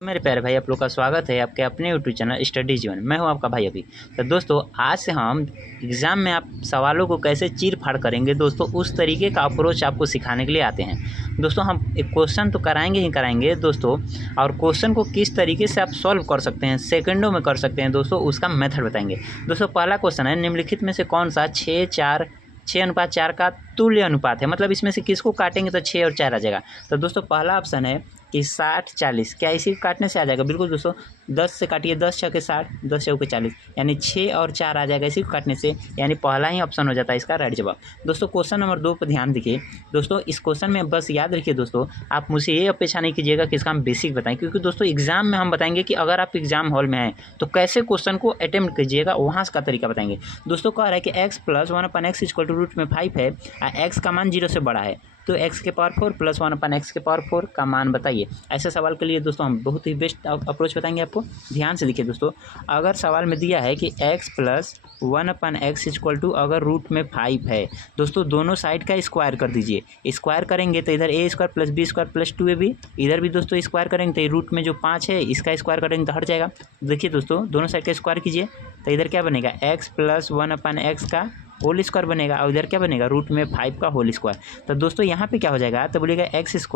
मेरे प्यारे भाई, आप लोग का स्वागत है आपके अपने यूट्यूब चैनल स्टडी जीवन। मैं हूं आपका भाई अभी। तो दोस्तों, आज से हम एग्ज़ाम में आप सवालों को कैसे चीर-फाड़ करेंगे दोस्तों, उस तरीके का अप्रोच आपको सिखाने के लिए आते हैं। दोस्तों, हम एक क्वेश्चन तो कराएंगे ही कराएंगे दोस्तों, और क्वेश्चन को किस तरीके से आप सॉल्व कर सकते हैं, सेकंडों में कर सकते हैं दोस्तों, उसका मेथड बताएंगे। दोस्तों, पहला क्वेश्चन है, निम्नलिखित में से कौन सा 6:4 का तुल्य अनुपात है। मतलब इसमें से किसको काटेंगे तो 6 और 4 आ जाएगा। तो दोस्तों, पहला ऑप्शन है कि 60-40, क्या इसी को काटने से आ जाएगा? बिल्कुल दोस्तों, 10 से काटिए, 10 छके 60, 10 चौके 40, यानी 6 और 4 आ जाएगा इसी को काटने से, यानी पहला ही ऑप्शन हो जाता है इसका राइट जवाब। दोस्तों, क्वेश्चन नंबर 2 पर ध्यान दीजिए। दोस्तों, इस क्वेश्चन में बस याद रखिए दोस्तों, आप मुझसे ये अपेक्षा नहीं कीजिएगा कि इसका हम बेसिक बताएं, क्योंकि दोस्तों एग्जाम में हम बताएंगे कि अगर आप एग्जाम हॉल में हैं तो कैसे क्वेश्चन को अटेम्प्ट कीजिएगा, वहाँ का तरीका बताएंगे। दोस्तों, कह रहा है कि x + 1/x = रूट में 5 है, x का मान 0 से बड़ा है, तो x के पावर 4 + 1/x के पावर 4 का मान बताइए। ऐसे सवाल के लिए दोस्तों हम बहुत ही बेस्ट अप्रोच बताएंगे आपको। ध्यान से देखिए दोस्तों, अगर सवाल में दिया है कि x + 1/x = अगर रूट में 5 है, दोस्तों दोनों साइड का स्क्वायर कर दीजिए। स्क्वायर करेंगे तो इधर a² + b² + 2ab, इधर भी दोस्तों स्क्वायर करेंगे तो रूट में जो 5 है इसका स्क्वायर करेंगे तो हट जाएगा। देखिए दोस्तों, दोनों साइड का स्क्वायर कीजिए तो इधर क्या बनेगा, x + 1/x का होल स्क्वायर बनेगा, और इधर क्या बनेगा, रूट में 5 का होल स्क्वायर। तो दोस्तों यहाँ पे क्या हो जाएगा, तो बोलिएगा x² +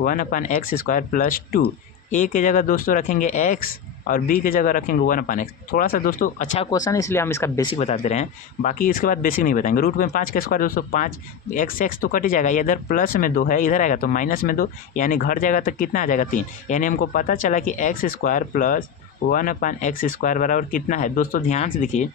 1/x² + 2। a की जगह दोस्तों रखेंगे x और b की जगह रखेंगे 1/x। थोड़ा सा दोस्तों अच्छा क्वेश्चन है, इसलिए हम इसका बेसिक बताते रहे हैं, बाकी इसके बाद बेसिक नहीं बताएंगे। रूट में 5 का स्क्वायर दोस्तों 5, x तो कट जाएगा, इधर प्लस में 2 है, इधर आएगा तो माइनस में 2, यानी घट जाएगा तो कितना आ जाएगा, 3। यानी हमको पता चला कि x² + 1/x² बराबर कितना है। दोस्तों ध्यान से देखिए,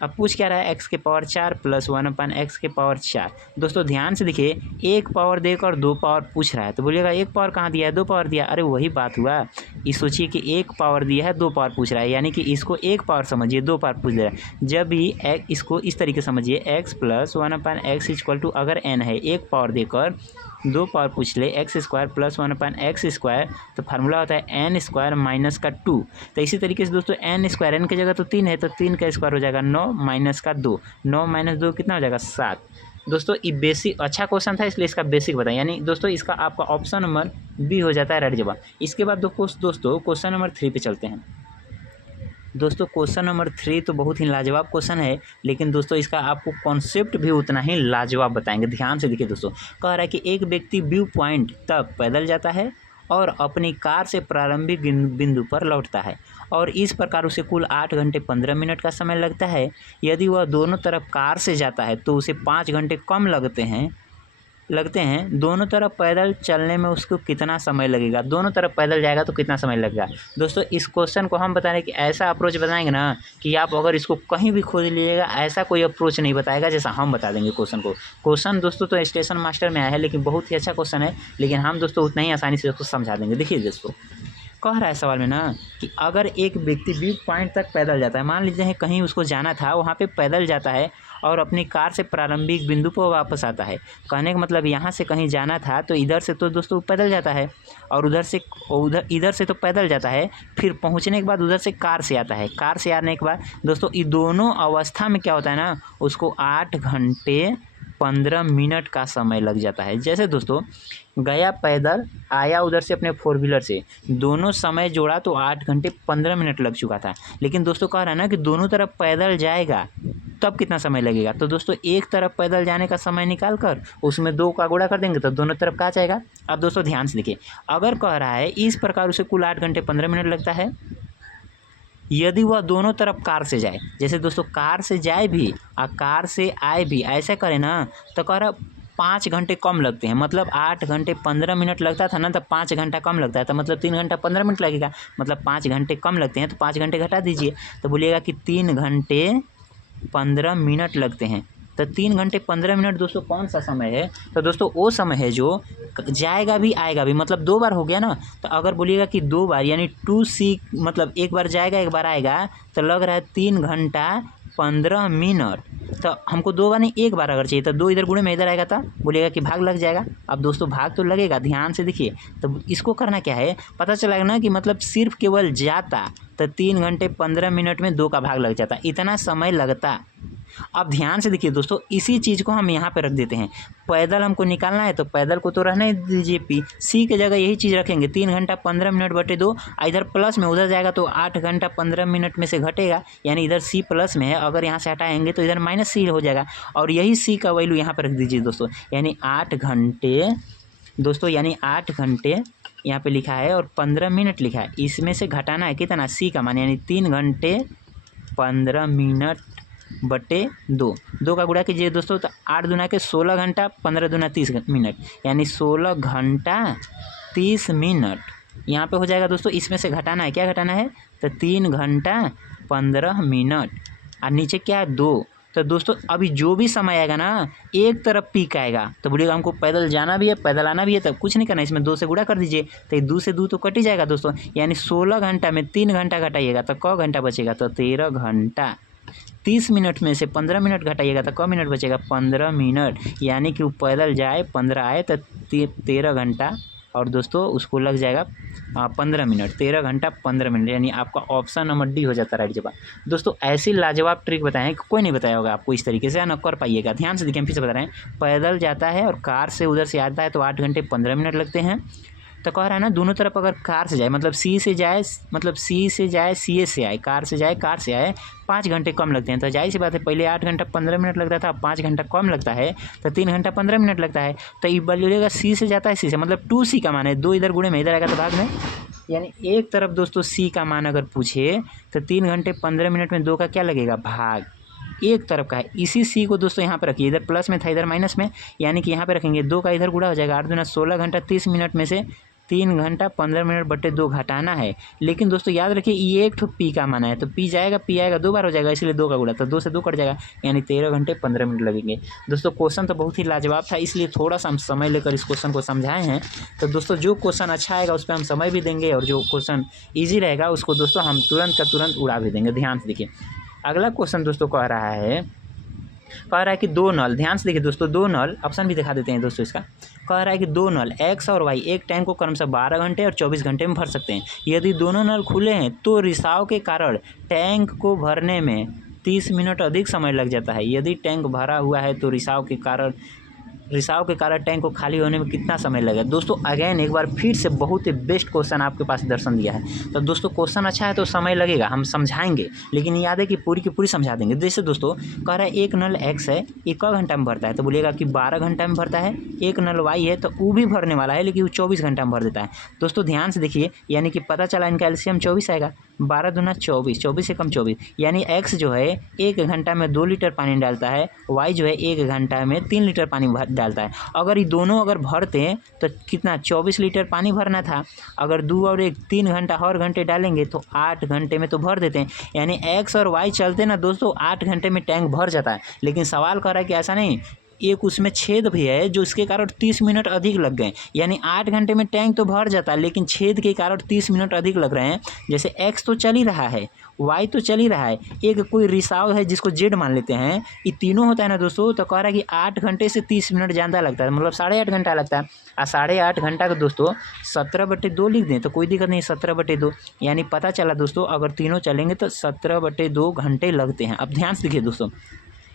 अब पूछ क्या रहा है, x के पावर 4 + 1/x के पावर 4। दोस्तों ध्यान से देखिए, एक पावर देकर 2 पावर पूछ रहा है, तो बोलिएगा एक पावर कहाँ दिया है, 2 पावर दिया। अरे वही बात हुआ, ये सोचिए कि एक पावर दिया है, 2 पावर पूछ रहा है, यानी कि इसको एक पावर समझिए, 2 पावर पूछ रहा है। जब भी इसको इस तरीके से समझिए, x + 1/x = अगर n है, एक पावर देकर 2 पावर पूछ ले, x² + 1/x², तो फार्मूला होता है n² - 2। तो इसी तरीके से दोस्तों n² n की जगह तो 3 है, तो 3 का स्क्वायर हो जाएगा 9 - 2, 9 - 2 कितना हो जाएगा, 7। दोस्तों ये बेसिक अच्छा क्वेश्चन था, इसलिए इसका बेसिक बताएं, यानी दोस्तों इसका आपका ऑप्शन नंबर बी हो जाता है राइट जवाब। इसके बाद दोस्तों क्वेश्चन नंबर 3 पे चलते हैं। दोस्तों क्वेश्चन नंबर 3 तो बहुत ही लाजवाब क्वेश्चन है, लेकिन दोस्तों इसका आपको कॉन्सेप्ट भी उतना ही लाजवाब बताएंगे। ध्यान से देखिए दोस्तों, कह रहा है कि एक व्यक्ति व्यू पॉइंट तक पैदल जाता है और अपनी कार से प्रारंभिक बिंदु पर लौटता है, और इस प्रकार उसे कुल 8 घंटे 15 मिनट का समय लगता है। यदि वह दोनों तरफ कार से जाता है तो उसे 5 घंटे कम लगते हैं। दोनों तरफ पैदल चलने में उसको कितना समय लगेगा, दोनों तरफ पैदल जाएगा तो कितना समय लगेगा। दोस्तों इस क्वेश्चन को हम बता रहे हैं कि ऐसा अप्रोच बताएंगे ना कि आप अगर इसको कहीं भी खोज लीजिएगा, ऐसा कोई अप्रोच नहीं बताएगा जैसा हम बता देंगे क्वेश्चन को। क्वेश्चन दोस्तों तो स्टेशन मास्टर में आया है, लेकिन बहुत ही अच्छा क्वेश्चन है, लेकिन हम दोस्तों उतना ही आसानी से उसको समझा देंगे। देखिए दोस्तों, कह रहा है सवाल में ना कि अगर एक व्यक्ति व्यू पॉइंट तक पैदल जाता है, मान लीजिए कहीं उसको जाना था, वहाँ पे पैदल जाता है और अपनी कार से प्रारंभिक बिंदु पर वापस आता है। कहने का मतलब यहाँ से कहीं जाना था तो इधर से तो दोस्तों पैदल जाता है, और इधर से तो पैदल जाता है, फिर पहुँचने के बाद उधर से कार से आता है। कार से आने के बाद दोस्तों ये दोनों अवस्था में क्या होता है ना, उसको 8 घंटे 15 मिनट का समय लग जाता है। जैसे दोस्तों गया पैदल, आया उधर से अपने 4 व्हीलर से, दोनों समय जोड़ा तो 8 घंटे 15 मिनट लग चुका था। लेकिन दोस्तों कह रहा है ना कि दोनों तरफ पैदल जाएगा तब कितना समय लगेगा। तो दोस्तों एक तरफ पैदल जाने का समय निकाल कर उसमें 2 का गुणा कर देंगे तो दोनों तरफ कहाँ जाएगा। अब दोस्तों ध्यान से देखिए, अगर कह रहा है इस प्रकार उसे कुल 8 घंटे 15 मिनट लगता है, यदि वह दोनों तरफ कार से जाए, जैसे दोस्तों कार से जाए भी और कार से आए भी, ऐसा करे ना, तो कह रहा 5 घंटे कम लगते हैं। मतलब 8 घंटे 15 मिनट लगता था ना, तो 5 घंटा कम लगता है, तो मतलब 3 घंटा 15 मिनट लगेगा। मतलब 5 घंटे कम लगते हैं तो 5 घंटे घटा दीजिए, तो बोलिएगा कि 3 घंटे 15 मिनट लगते हैं। तो 3 घंटे 15 मिनट दोस्तों कौन सा समय है, तो दोस्तों वो समय है जो जाएगा भी आएगा भी, मतलब 2 बार हो गया ना। तो अगर बोलिएगा कि 2 बार यानी 2c, मतलब एक बार जाएगा एक बार आएगा, तो लग रहा है 3 घंटा 15 मिनट। तो हमको 2 बार नहीं, 1 बार अगर चाहिए तो 2 इधर गुणे में इधर आएगा, तो बोलिएगा कि भाग लग जाएगा। अब दोस्तों भाग तो लगेगा, ध्यान से देखिए। तो इसको करना क्या है, पता चला ना कि मतलब सिर्फ केवल जाता तो 3 घंटे 15 मिनट में 2 का भाग लग जाता, इतना समय लगता। अब ध्यान से देखिए दोस्तों, इसी चीज़ को हम यहाँ पे रख देते हैं। पैदल हमको निकालना है तो पैदल को तो रहने दीजिए पी, सी की जगह यही चीज़ रखेंगे 3 घंटा 15 मिनट बटे 2। इधर प्लस में उधर जाएगा तो 8 घंटा 15 मिनट में से घटेगा, यानी इधर सी प्लस में है, अगर यहाँ से हटाएंगे तो इधर माइनस सी हो जाएगा, और यही सी का वैल्यू यहाँ पर रख दीजिए दोस्तों, यानी 8 घंटे दोस्तों, यानी 8 घंटे यहाँ पे लिखा है और 15 मिनट लिखा है, इसमें से घटाना है कितना, सी का मान, यानी 3 घंटे 15 मिनट बटे 2। 2 का गुणा कीजिए दोस्तों तो 8 दूना के 16 घंटा, 15 दूना 30 मिनट, यानी 16 घंटा 30 मिनट यहाँ पे हो जाएगा दोस्तों। इसमें से घटाना है, क्या घटाना है, तो 3 घंटा 15 मिनट, और नीचे क्या है 2। तो दोस्तों अभी जो भी समय आएगा ना, एक तरफ पीक आएगा तो बोलिएगा हमको पैदल जाना भी है पैदल आना भी है, तब कुछ नहीं करना, इसमें 2 से गुणा कर दीजिए, तो 2 से 2 तो कट ही जाएगा दोस्तों, यानी 16 घंटा में 3 घंटा घटाइएगा तो क घंटा बचेगा, तो 13 घंटा। 30 मिनट में से 15 मिनट घटाइएगा तो क मिनट बचेगा, 15 मिनट, यानी कि वो पैदल जाए 15 आए तो 13 घंटा, और दोस्तों उसको लग जाएगा 15 मिनट, 13 घंटा 15 मिनट, यानी आपका ऑप्शन नंबर डी हो जाता है राइट जवाब। दोस्तों ऐसी लाजवाब ट्रिक बताएं कि कोई नहीं बताया होगा आपको इस तरीके से, ना कर पाइएगा। ध्यान से देखिए, हम फिर से बता रहे हैं, पैदल जाता है और कार से उधर से आता है तो 8 घंटे 15 मिनट लगते हैं। तो कह रहा है ना, दोनों तरफ अगर कार से जाए, मतलब सी से जाए सी ए से आए, कार से जाए कार से आए, 5 घंटे कम लगते हैं। तो जाहिर सी बात है, पहले 8 घंटा 15 मिनट लगता था, 5 घंटा कम लगता है, तो 3 घंटा 15 मिनट लगता है। तो ये बोलिएगा सी से जाता है सी से, मतलब 2 सी का मान है, 2 इधर गुणे में इधर आएगा तो भाग में, यानी एक तरफ दोस्तों सी का मान अगर पूछे तो 3 घंटे 15 मिनट में 2 का क्या लगेगा, भाग, एक तरफ का है। इसी सी को दोस्तों यहाँ पे रखिए, इधर प्लस में था इधर माइनस में, यानी कि यहाँ पे रखेंगे 2 का इधर गुणा हो जाएगा, 8 दूना 16 घंटा 30 मिनट में से 3 घंटा 15 मिनट बटे 2 घटाना है। लेकिन दोस्तों याद रखिए ये एक ठो पी का माना है, तो पी जाएगा पी आएगा 2 बार हो जाएगा, इसलिए 2 का गुणा, तो 2 से 2 कट जाएगा, यानी 13 घंटे 15 मिनट लगेंगे। दोस्तों क्वेश्चन तो बहुत ही लाजवाब था, इसलिए थोड़ा सा हम समय लेकर इस क्वेश्चन को समझाए हैं। तो दोस्तों जो क्वेश्चन अच्छा आएगा उस पर हम समय भी देंगे, और जो क्वेश्चन ईजी रहेगा उसको दोस्तों हम तुरंत का तुरंत उड़ा भी देंगे। ध्यान से देखिए, अगला क्वेश्चन दोस्तों कह रहा है कि 2 नल, ध्यान से देखिए दोस्तों, 2 नल, ऑप्शन भी दिखा देते हैं दोस्तों इसका। कह रहा है कि 2 नल एक्स और वाई एक टैंक को क्रमशः 12 घंटे और 24 घंटे में भर सकते हैं। यदि दोनों नल खुले हैं तो रिसाव के कारण टैंक को भरने में 30 मिनट अधिक समय लग जाता है। यदि टैंक भरा हुआ है तो रिसाव के कारण टैंक को खाली होने में कितना समय लगेगा। दोस्तों अगेन एक बार फिर से बहुत ही बेस्ट क्वेश्चन आपके पास दर्शन दिया है। तो दोस्तों क्वेश्चन अच्छा है तो समय लगेगा, हम समझाएंगे, लेकिन याद है कि पूरी की पूरी समझा देंगे। जैसे दोस्तों कह रहा है एक नल एक्स है, ये क घंटा में भरता है, तो बोलिएगा कि 12 घंटा में भरता है। एक नल वाई है तो वो भी भरने वाला है, लेकिन वो 24 घंटा में भर देता है। दोस्तों ध्यान से देखिए, यानी कि पता चला इनका एलसीएम 24 आएगा, 12 दूना 24, 24 से कम 24, यानी एक्स जो है 1 घंटा में 2 लीटर पानी डालता है, वाई जो है 1 घंटा में 3 लीटर पानी डालता है। अगर ये दोनों अगर भरते हैं तो कितना 24 लीटर पानी भरना था, अगर 2 और 1 3 घंटा और घंटे डालेंगे तो 8 घंटे में तो भर देते हैं। यानी एक्स और वाई चलते ना दोस्तों 8 घंटे में टैंक भर जाता है। लेकिन सवाल कर रहा है कि ऐसा नहीं, एक उसमें छेद भी है जो इसके कारण 30 मिनट अधिक लग गए, यानी 8 घंटे में टैंक तो भर जाता है, लेकिन छेद के कारण 30 मिनट अधिक लग रहे हैं। जैसे एक्स तो चल ही रहा है, वाई तो चल ही रहा है, एक कोई रिसाव है जिसको जेड मान लेते हैं, ये तीनों होता है ना दोस्तों। तो कह रहा है कि 8 घंटे से 30 मिनट ज़्यादा लगता है, मतलब 8.5 घंटा लगता है। और 8.5 घंटा का दोस्तों 17/2 लिख दें तो कोई दिक्कत नहीं, 17/2, यानी पता चला दोस्तों अगर तीनों चलेंगे तो 17/2 घंटे लगते हैं। अब ध्यान से देखिए दोस्तों,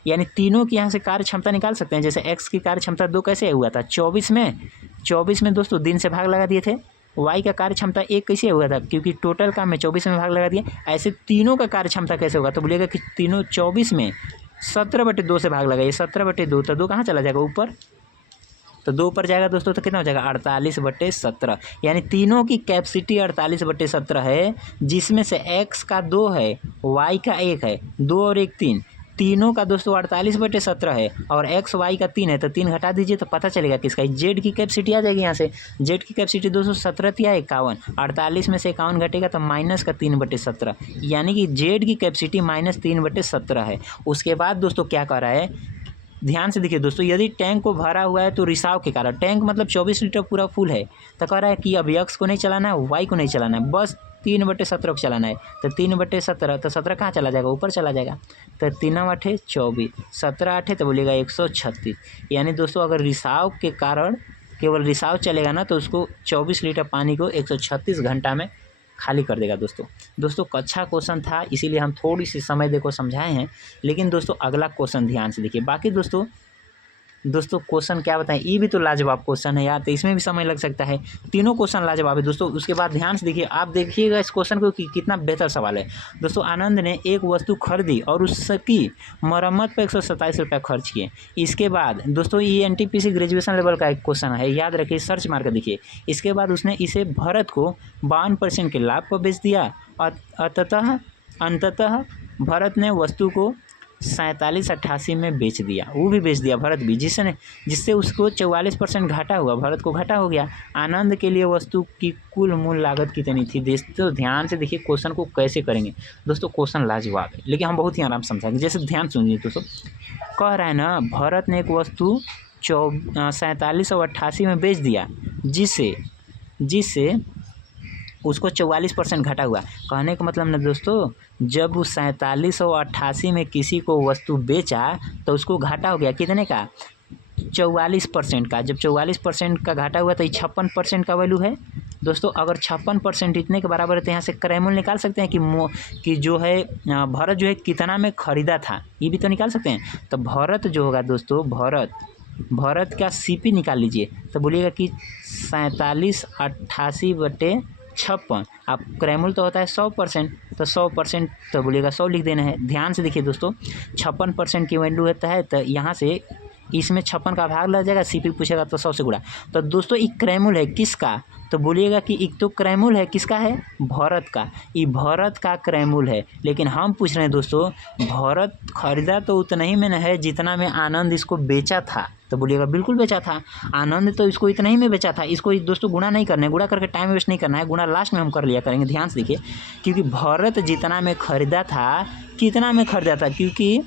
यानी तीनों की यहाँ से कार्य क्षमता निकाल सकते हैं। जैसे एक्स की कार्य क्षमता 2 कैसे हुआ था, 24 में दोस्तों दिन से भाग लगा दिए थे। वाई का कार्य क्षमता 1 कैसे हुआ था, क्योंकि टोटल काम में 24 में भाग लगा दिए। ऐसे तीनों का कार्य क्षमता कैसे होगा, तो बोलिएगा कि तीनों 24 में 17/2 से भाग लगाइए, 17/2, तो 2 कहाँ चला जाएगा ऊपर, तो 2 ऊपर जाएगा दोस्तों तो कितना हो जाएगा 48/17, यानी तीनों की कैपेसिटी 48/17 है, जिसमें से एक्स का 2 है, वाई का 1 है, 2 और 1 3, तीनों का दोस्तों 48/17 है, और एक्स वाई का 3 है, तो 3 घटा दीजिए तो पता चलेगा किसका। जेड की कैपेसिटी आ जाएगी यहाँ से, जेड की कैपेसिटी दोस्तों 17 या 51, 48 में से 51 घटेगा तो माइनस का 3/17, यानी कि जेड की कैपेसिटी -3/17 है। उसके बाद दोस्तों क्या कर रहा है, ध्यान से देखिए दोस्तों, यदि टैंक को भरा हुआ है तो रिसाव के कारण, टैंक मतलब 24 लीटर पूरा फुल है, तो कह रहा है कि अब एक्स को नहीं चलाना है, वाई को नहीं चलाना है, बस 3/17 को चलाना है। तो 3/17, तो 17 कहाँ चला जाएगा, ऊपर चला जाएगा, तो 3 8 24, 17 8 तो बोलेगा 136, यानी दोस्तों अगर रिसाव के कारण केवल रिसाव चलेगा ना तो उसको 24 लीटर पानी को 136 घंटा में खाली कर देगा दोस्तों। दोस्तों कच्चा क्वेश्चन था, इसीलिए हम थोड़ी सी समय देखो समझाए हैं, लेकिन दोस्तों अगला क्वेश्चन ध्यान से देखिए। बाकी दोस्तों क्वेश्चन क्या बताएं, ये भी तो लाजवाब क्वेश्चन है यार, तो इसमें भी समय लग सकता है। तीनों क्वेश्चन लाजवाब है दोस्तों। उसके बाद ध्यान से देखिए, आप देखिएगा इस क्वेश्चन को कि कितना बेहतर सवाल है। दोस्तों आनंद ने एक वस्तु खरीदी और उसकी मरम्मत पर 127 रुपये खर्च किए। इसके बाद दोस्तों ये NTPC ग्रेजुएशन लेवल का एक क्वेश्चन है, याद रखिए, सर्च मार कर देखिए। इसके बाद उसने इसे भरत को 52% के लाभ पर बेच दिया। अंततः भरत ने वस्तु को 4788 में बेच दिया, वो भी बेच दिया भरत भी, जिससे उसको 44% घाटा हुआ, भरत को घाटा हो गया। आनंद के लिए वस्तु की कुल मूल लागत कितनी थी। दोस्तों ध्यान से देखिए क्वेश्चन को कैसे करेंगे। दोस्तों क्वेश्चन लाजवाब है, लेकिन हम बहुत ही आराम से समझाएंगे। जैसे ध्यान सुनिए दोस्तों, कह रहा है ना, भरत ने एक वस्तु 4788 में बेच दिया, जिससे उसको 44% घाटा हुआ। कहने का मतलब ना दोस्तों, जब उस 4788 में किसी को वस्तु बेचा तो उसको घाटा हो गया, कितने का, 44% का। जब 44% का घाटा हुआ तो ये 56% का वैल्यू है दोस्तों। अगर 56% इतने के बराबर है तो यहाँ से क्रयमूल्य निकाल सकते हैं कि जो है भरत जो है कितना में खरीदा था, ये भी तो निकाल सकते हैं। तो भरत जो होगा दोस्तों, भरत का CP निकाल लीजिए, तो बोलिएगा कि 4788/56। आप क्रयमूल्य तो होता है 100%, तो 100%, तो बोलिएगा 100 लिख देना है। ध्यान से देखिए दोस्तों, 56% की वैल्यू होता है, तो यहाँ से इसमें 56 का भाग लग जाएगा, CP पूछेगा तो 100 से गुणा। तो दोस्तों ये क्रयमूल्य है किसका, तो बोलिएगा कि एक तो क्रयमूल्य है किसका है, भरत का। ये भरत का क्रयमूल्य है, लेकिन हम पूछ रहे हैं दोस्तों, भरत खरीदा तो उतना ही में है जितना में आनंद इसको बेचा था। तो बोलिएगा बिल्कुल बेचा था, आनंद तो इसको इतना ही में बेचा था। इसको दोस्तों गुणा नहीं करना है, गुणा करके टाइम वेस्ट नहीं करना है, गुणा लास्ट में हम कर लिया करेंगे। ध्यान से देखिए, क्योंकि भरत जितना में खरीदा था, कितना में खरीदा था, क्योंकि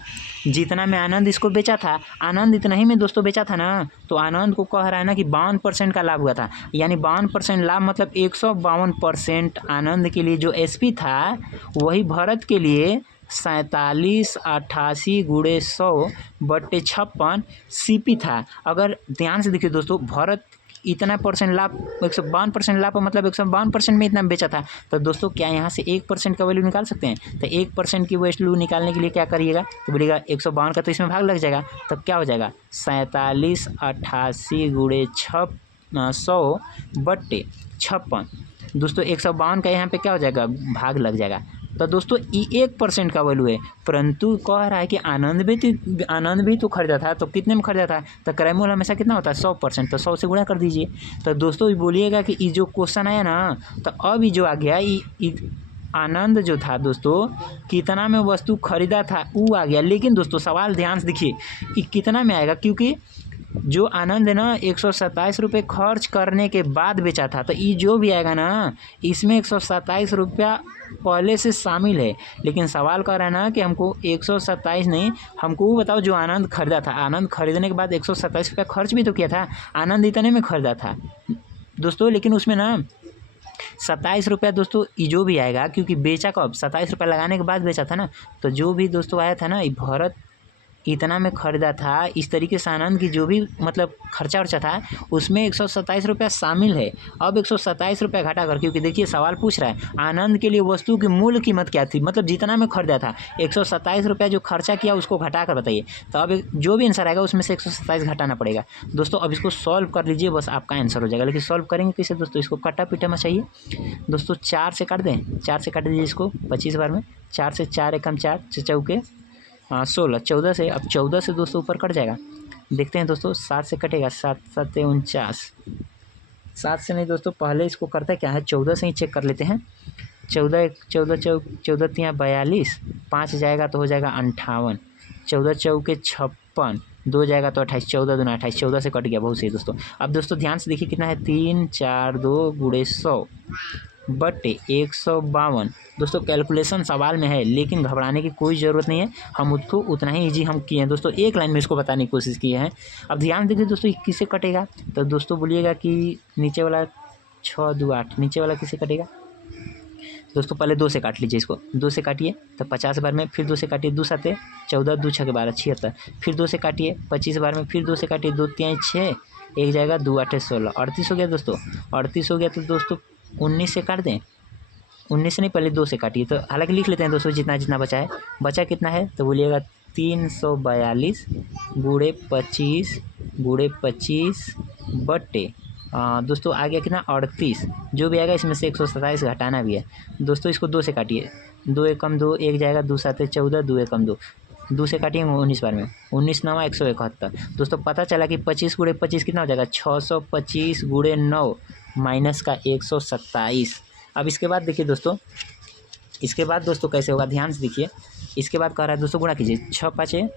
जितना में आनंद इसको बेचा था, आनंद इतना ही में दोस्तों बेचा था ना। तो आनंद को कह रहा है ना कि 52% का लाभ हुआ था, यानी 52% लाभ मतलब 152% आनंद के लिए जो SP था, वही भरत के लिए 4788 × 100/56 CP था। अगर ध्यान से देखिए दोस्तों, भरत इतना परसेंट लाभ, 152% लाभ मतलब 152% में इतना बेचा था। तो दोस्तों क्या यहाँ से 1% का वैल्यू निकाल सकते हैं। तो 1% की वैल्यू निकालने के लिए क्या करिएगा, तो बोलिएगा 152 का तो इसमें भाग लग जाएगा, तब क्या हो जाएगा, 4788 × 100/56। दोस्तों 152 का यहाँ पे क्या हो जाएगा, भाग लग जाएगा। तो दोस्तों ये 1% का वैल्यू है, परंतु कह रहा है कि आनंद भी तो खरीदा था, तो कितने में खरीदा था, तो क्रयमूल्य हमेशा कितना होता है, 100%, तो 100 से गुणा कर दीजिए। तो दोस्तों बोलिएगा कि ये जो क्वेश्चन आया ना, तो अब ये जो आ गया, आनंद जो था दोस्तों कितना में वस्तु खरीदा था वो आ गया। लेकिन दोस्तों सवाल ध्यान से देखिए, ये कितना में आएगा, क्योंकि जो आनंद है ना 127 रुपये खर्च करने के बाद बेचा था, तो ये जो भी आएगा ना, इसमें 127 रुपया पहले से शामिल है। लेकिन सवाल कर रहा है ना कि हमको 127 नहीं, हमको वो बताओ जो आनंद खरीदा था, आनंद खरीदने के बाद 127 रुपया खर्च भी तो किया था, आनंद इतने में खरीदा था दोस्तों। लेकिन उसमें ना 27 रुपया दोस्तों ये जो भी आएगा, क्योंकि बेचा कब, 27 रुपया लगाने के बाद बेचा था ना, तो जो भी दोस्तों आया था ना, ये भरत इतना में खरीदा था। इस तरीके से आनंद की जो भी मतलब खर्चा वर्चा था, उसमें 127 रुपया शामिल है। अब 127 रुपया घटा कर, क्योंकि देखिए सवाल पूछ रहा है आनंद के लिए वस्तु की मूल कीमत क्या थी, मतलब जितना में खरीदा था, 127 रुपया जो खर्चा किया उसको घटा कर बताइए। तो अब जो भी आंसर आएगा उसमें से 127 घटाना पड़ेगा दोस्तों। अब इसको सॉल्व कर लीजिए, बस आपका आंसर हो जाएगा। लेकिन सॉल्व करेंगे कैसे दोस्तों, इसको कटा पीटा में चाहिए दोस्तों। 4 से काट दें, 4 से काट दीजिए इसको 25 बार में। 4 से 4 एकम 4, 6 चौके 16, 14 से, अब 14 से दोस्तों ऊपर कट जाएगा। देखते हैं दोस्तों, 7 से कटेगा, 7 7 49, 7 से नहीं दोस्तों, पहले इसको करता है क्या है, 14 से ही चेक कर लेते हैं। 14 14 3 42, 5 जाएगा तो हो जाएगा 58, 14 चौके 56, 2 जाएगा तो 28, 14 दूना 28, 14 से कट गया, बहुत सही दोस्तों। अब दोस्तों ध्यान से देखिए कितना है, 3 4 2 × 100/152 दोस्तों। कैलकुलेशन सवाल में है, लेकिन घबराने की कोई ज़रूरत नहीं है, हम उसको उतना ही ईजी हम किए हैं दोस्तों, एक लाइन में इसको बताने की कोशिश की है। अब ध्यान देखिए दोस्तों, किससे कटेगा, तो दोस्तों बोलिएगा कि नीचे वाला 6 2 8, नीचे वाला किससे कटेगा दोस्तों, पहले 2 से काट लीजिए, इसको 2 से काटिए तो 50 बार में, फिर 2 से काटिए, 2 7 14, 2 6 12 76, फिर 2 से काटिए 25 बार में, फिर 2 से काटिए, 2 3 6, 1 जाएगा, 2 8 16, 38 हो गया दोस्तों। 38 हो गया तो दोस्तों 19 से काट दें, 19 नहीं, पहले 2 से काटिए। तो हालांकि लिख लेते हैं दोस्तों जितना जितना बचा है। बचा कितना है तो बोलिएगा 342 गुणे 25 गुणे 25 बट्टे दोस्तों आ गया कितना 38। जो भी आएगा इसमें से 127 घटाना भी है दोस्तों। इसको 2 से काटिए। 2 एकम 2, एक जाएगा 2 7 14, 2 एकम 2, 2 से काटिएंगे 19 बार में, 19 9 171। दोस्तों पता चला कि 25 गुणे 25 कितना हो जाएगा 625 गुणे 9 माइनस का 127। अब इसके बाद देखिए दोस्तों, इसके बाद दोस्तों कैसे होगा ध्यान से देखिए। इसके बाद कह रहा है दोस्तों गुणा कीजिए, 6 5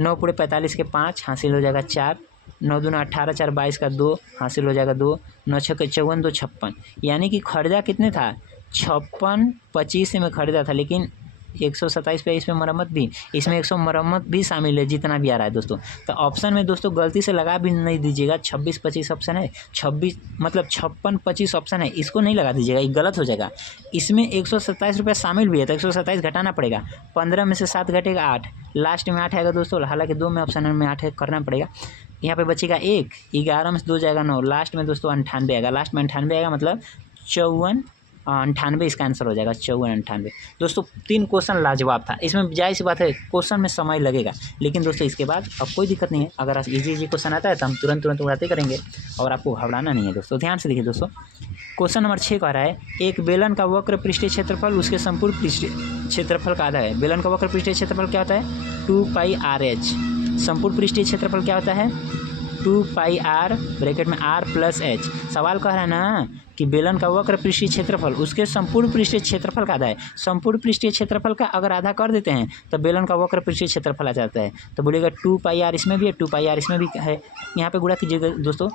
9 पूरे 45 के 5 हासिल हो जाएगा 4, 9 दूना 18 4 22 का 2 हासिल हो जाएगा 2, 9 6 54 2 56। यानी कि खरीदा कितने था 56 25 में खरीदा था, लेकिन 127 पे इसमें मरम्मत भी, इसमें 100 मरम्मत भी शामिल है जितना भी आ रहा है दोस्तों। तो ऑप्शन में दोस्तों गलती से लगा भी नहीं दीजिएगा। 26 25 ऑप्शन है, 26 मतलब 56 25 ऑप्शन है, इसको नहीं लगा दीजिएगा, ये गलत हो जाएगा। इसमें 127 रुपये शामिल भी है तो 127 घटाना पड़ेगा। 15 में से 7 घटेगा 8, लास्ट में 8 आएगा दोस्तों। हालांकि 2 में ऑप्शन में 8 है, करना पड़ेगा। यहाँ पे बचेगा 1, 11 में से 2 जाएगा 9, लास्ट में दोस्तों 98 आएगा। लास्ट में 98 आएगा मतलब 54 98 इसका आंसर हो जाएगा 54 98। दोस्तों 3 क्वेश्चन लाजवाब था। इसमें जाहिर सी बात है क्वेश्चन में समय लगेगा, लेकिन दोस्तों इसके बाद अब कोई दिक्कत नहीं है। अगर इजी क्वेश्चन आता है तो हम तुरंत उड़ाते करेंगे और आपको घबराना नहीं है दोस्तों। ध्यान से देखिए दोस्तों, क्वेश्चन नंबर 6 कह रहा है एक बेलन का वक्र पृष्ठीय क्षेत्रफल उसके संपूर्ण पृष्ठीय क्षेत्रफल का आधा है। बेलन का वक्र पृष्ठीय क्षेत्रफल क्या होता है 2πr/h। संपूर्ण पृष्ठीय क्षेत्रफल क्या होता है 2πr ब्रैकेट में r+h। सवाल कह रहा है ना कि बेलन का वक्र पृष्ठीय क्षेत्रफल उसके संपूर्ण पृष्ठीय क्षेत्रफल का आधा है। संपूर्ण पृष्ठीय क्षेत्रफल का अगर आधा कर देते हैं तो बेलन का वक्र पृष्ठीय क्षेत्रफल आ जाता है। तो बोलिएगा 2πr इसमें भी है, 2πr इसमें भी है। यहाँ पे गुणा कीजिएगा दोस्तों,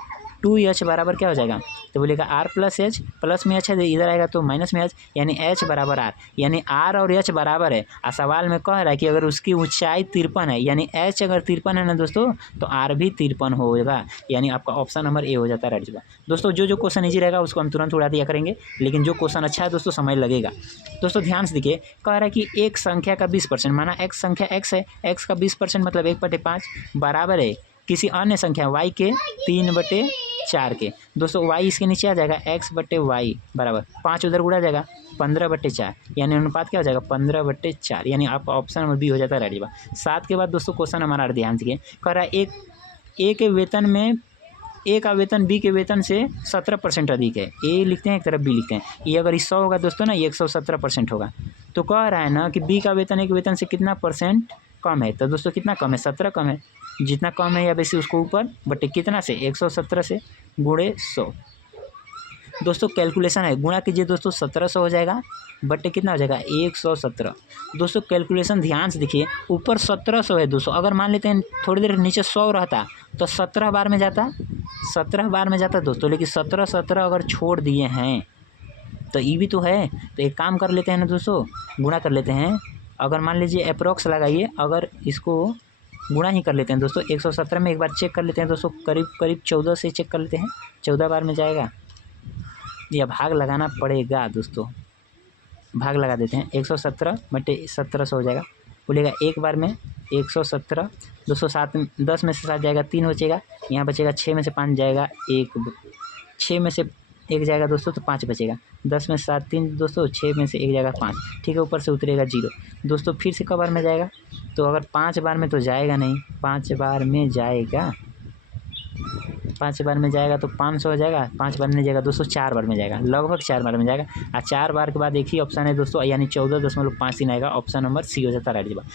2h बराबर क्या हो जाएगा तो बोलेगा r+h, प्लस में h है इधर आएगा तो माइनस में h, यानी h बराबर r, यानी r और h बराबर है। और सवाल में कह रहा है कि अगर उसकी ऊंचाई 53 है, यानी h अगर 53 है ना दोस्तों तो r भी 53 होगा। यानी आपका ऑप्शन नंबर ए हो जाता है राइट जवाब। दोस्तों जो क्वेश्चन ईजी रहेगा उसको हम तुरंत उड़ा दिया करेंगे, लेकिन जो क्वेश्चन अच्छा है दोस्तों समय लगेगा। दोस्तों ध्यान से देखिए, कह रहा है कि एक संख्या का 20%, माना x संख्या x है, x का 20% मतलब 1/5 बराबर है किसी अन्य संख्या y के 3/4 के। दोस्तों y इसके नीचे आ जाएगा x/y बराबर 5 उधर उड़ा जाएगा 15/4, यानी अनुपात क्या हो जाएगा 15/4। यानी आपका ऑप्शन नंबर बी हो जाता है राइट जवाब। 7 के बाद दोस्तों क्वेश्चन हमारा ध्यान से कह रहा है ए के वेतन में ए का वेतन बी के वेतन से 17% अधिक है। ए लिखते हैं एक तरफ बी लिखते हैं। ये अगर 100 होगा दोस्तों ना, ये 117% होगा। तो कह रहा है ना कि बी का वेतन ए के वेतन से कितना परसेंट कम है। तो दोस्तों कितना कम है 17 कम है। जितना कम है या वैसे उसको ऊपर बटे कितना से 117 से गुणे 100। दोस्तों कैलकुलेशन है, गुणा कीजिए दोस्तों 1700 हो जाएगा बटे कितना हो जाएगा 117। दोस्तों कैलकुलेशन ध्यान से देखिए, ऊपर 1700 है दोस्तों। अगर मान लेते हैं थोड़ी देर नीचे 100 रहता तो 17 बार में जाता, 17 बार में जाता दोस्तों। लेकिन 17 अगर छोड़ दिए हैं तो ये भी तो है। तो एक काम कर लेते हैं ना दोस्तों, गुणा कर लेते हैं। अगर मान लीजिए अप्रोक्स लगाइए, अगर इसको गुणा ही कर लेते हैं दोस्तों। 117 में एक बार चेक कर लेते हैं दोस्तों, करीब 14 से चेक कर लेते हैं, 14 बार में जाएगा या भाग लगाना पड़ेगा दोस्तों। भाग लगा देते हैं, 117 बटे 1700 हो जाएगा। बोलेगा एक बार में 117 दोस्तों, 10 में से 7 जाएगा 3 बचेगा, यहाँ बचेगा 6 में से 5 जाएगा 1, 6 में से 1 जाएगा दोस्तों तो 5 बचेगा। 10 में से 7 3 दोस्तों, 6 में से 1 जाएगा 5, ठीक है। ऊपर से उतरेगा 0 दोस्तों। फिर से कब बार में जाएगा तो अगर 5 बार में तो जाएगा नहीं, 5 बार में जाएगा, 5 बार में जाएगा तो 500 हो जाएगा। 5 बार में जाएगा दोस्तों 4 बार में जाएगा, लगभग 4 बार में जाएगा। और 4 बार के बाद एक ही ऑप्शन है दोस्तों, यानी 14.53 आएगा। ऑप्शन नंबर सी हो जाता है राइट जवाब।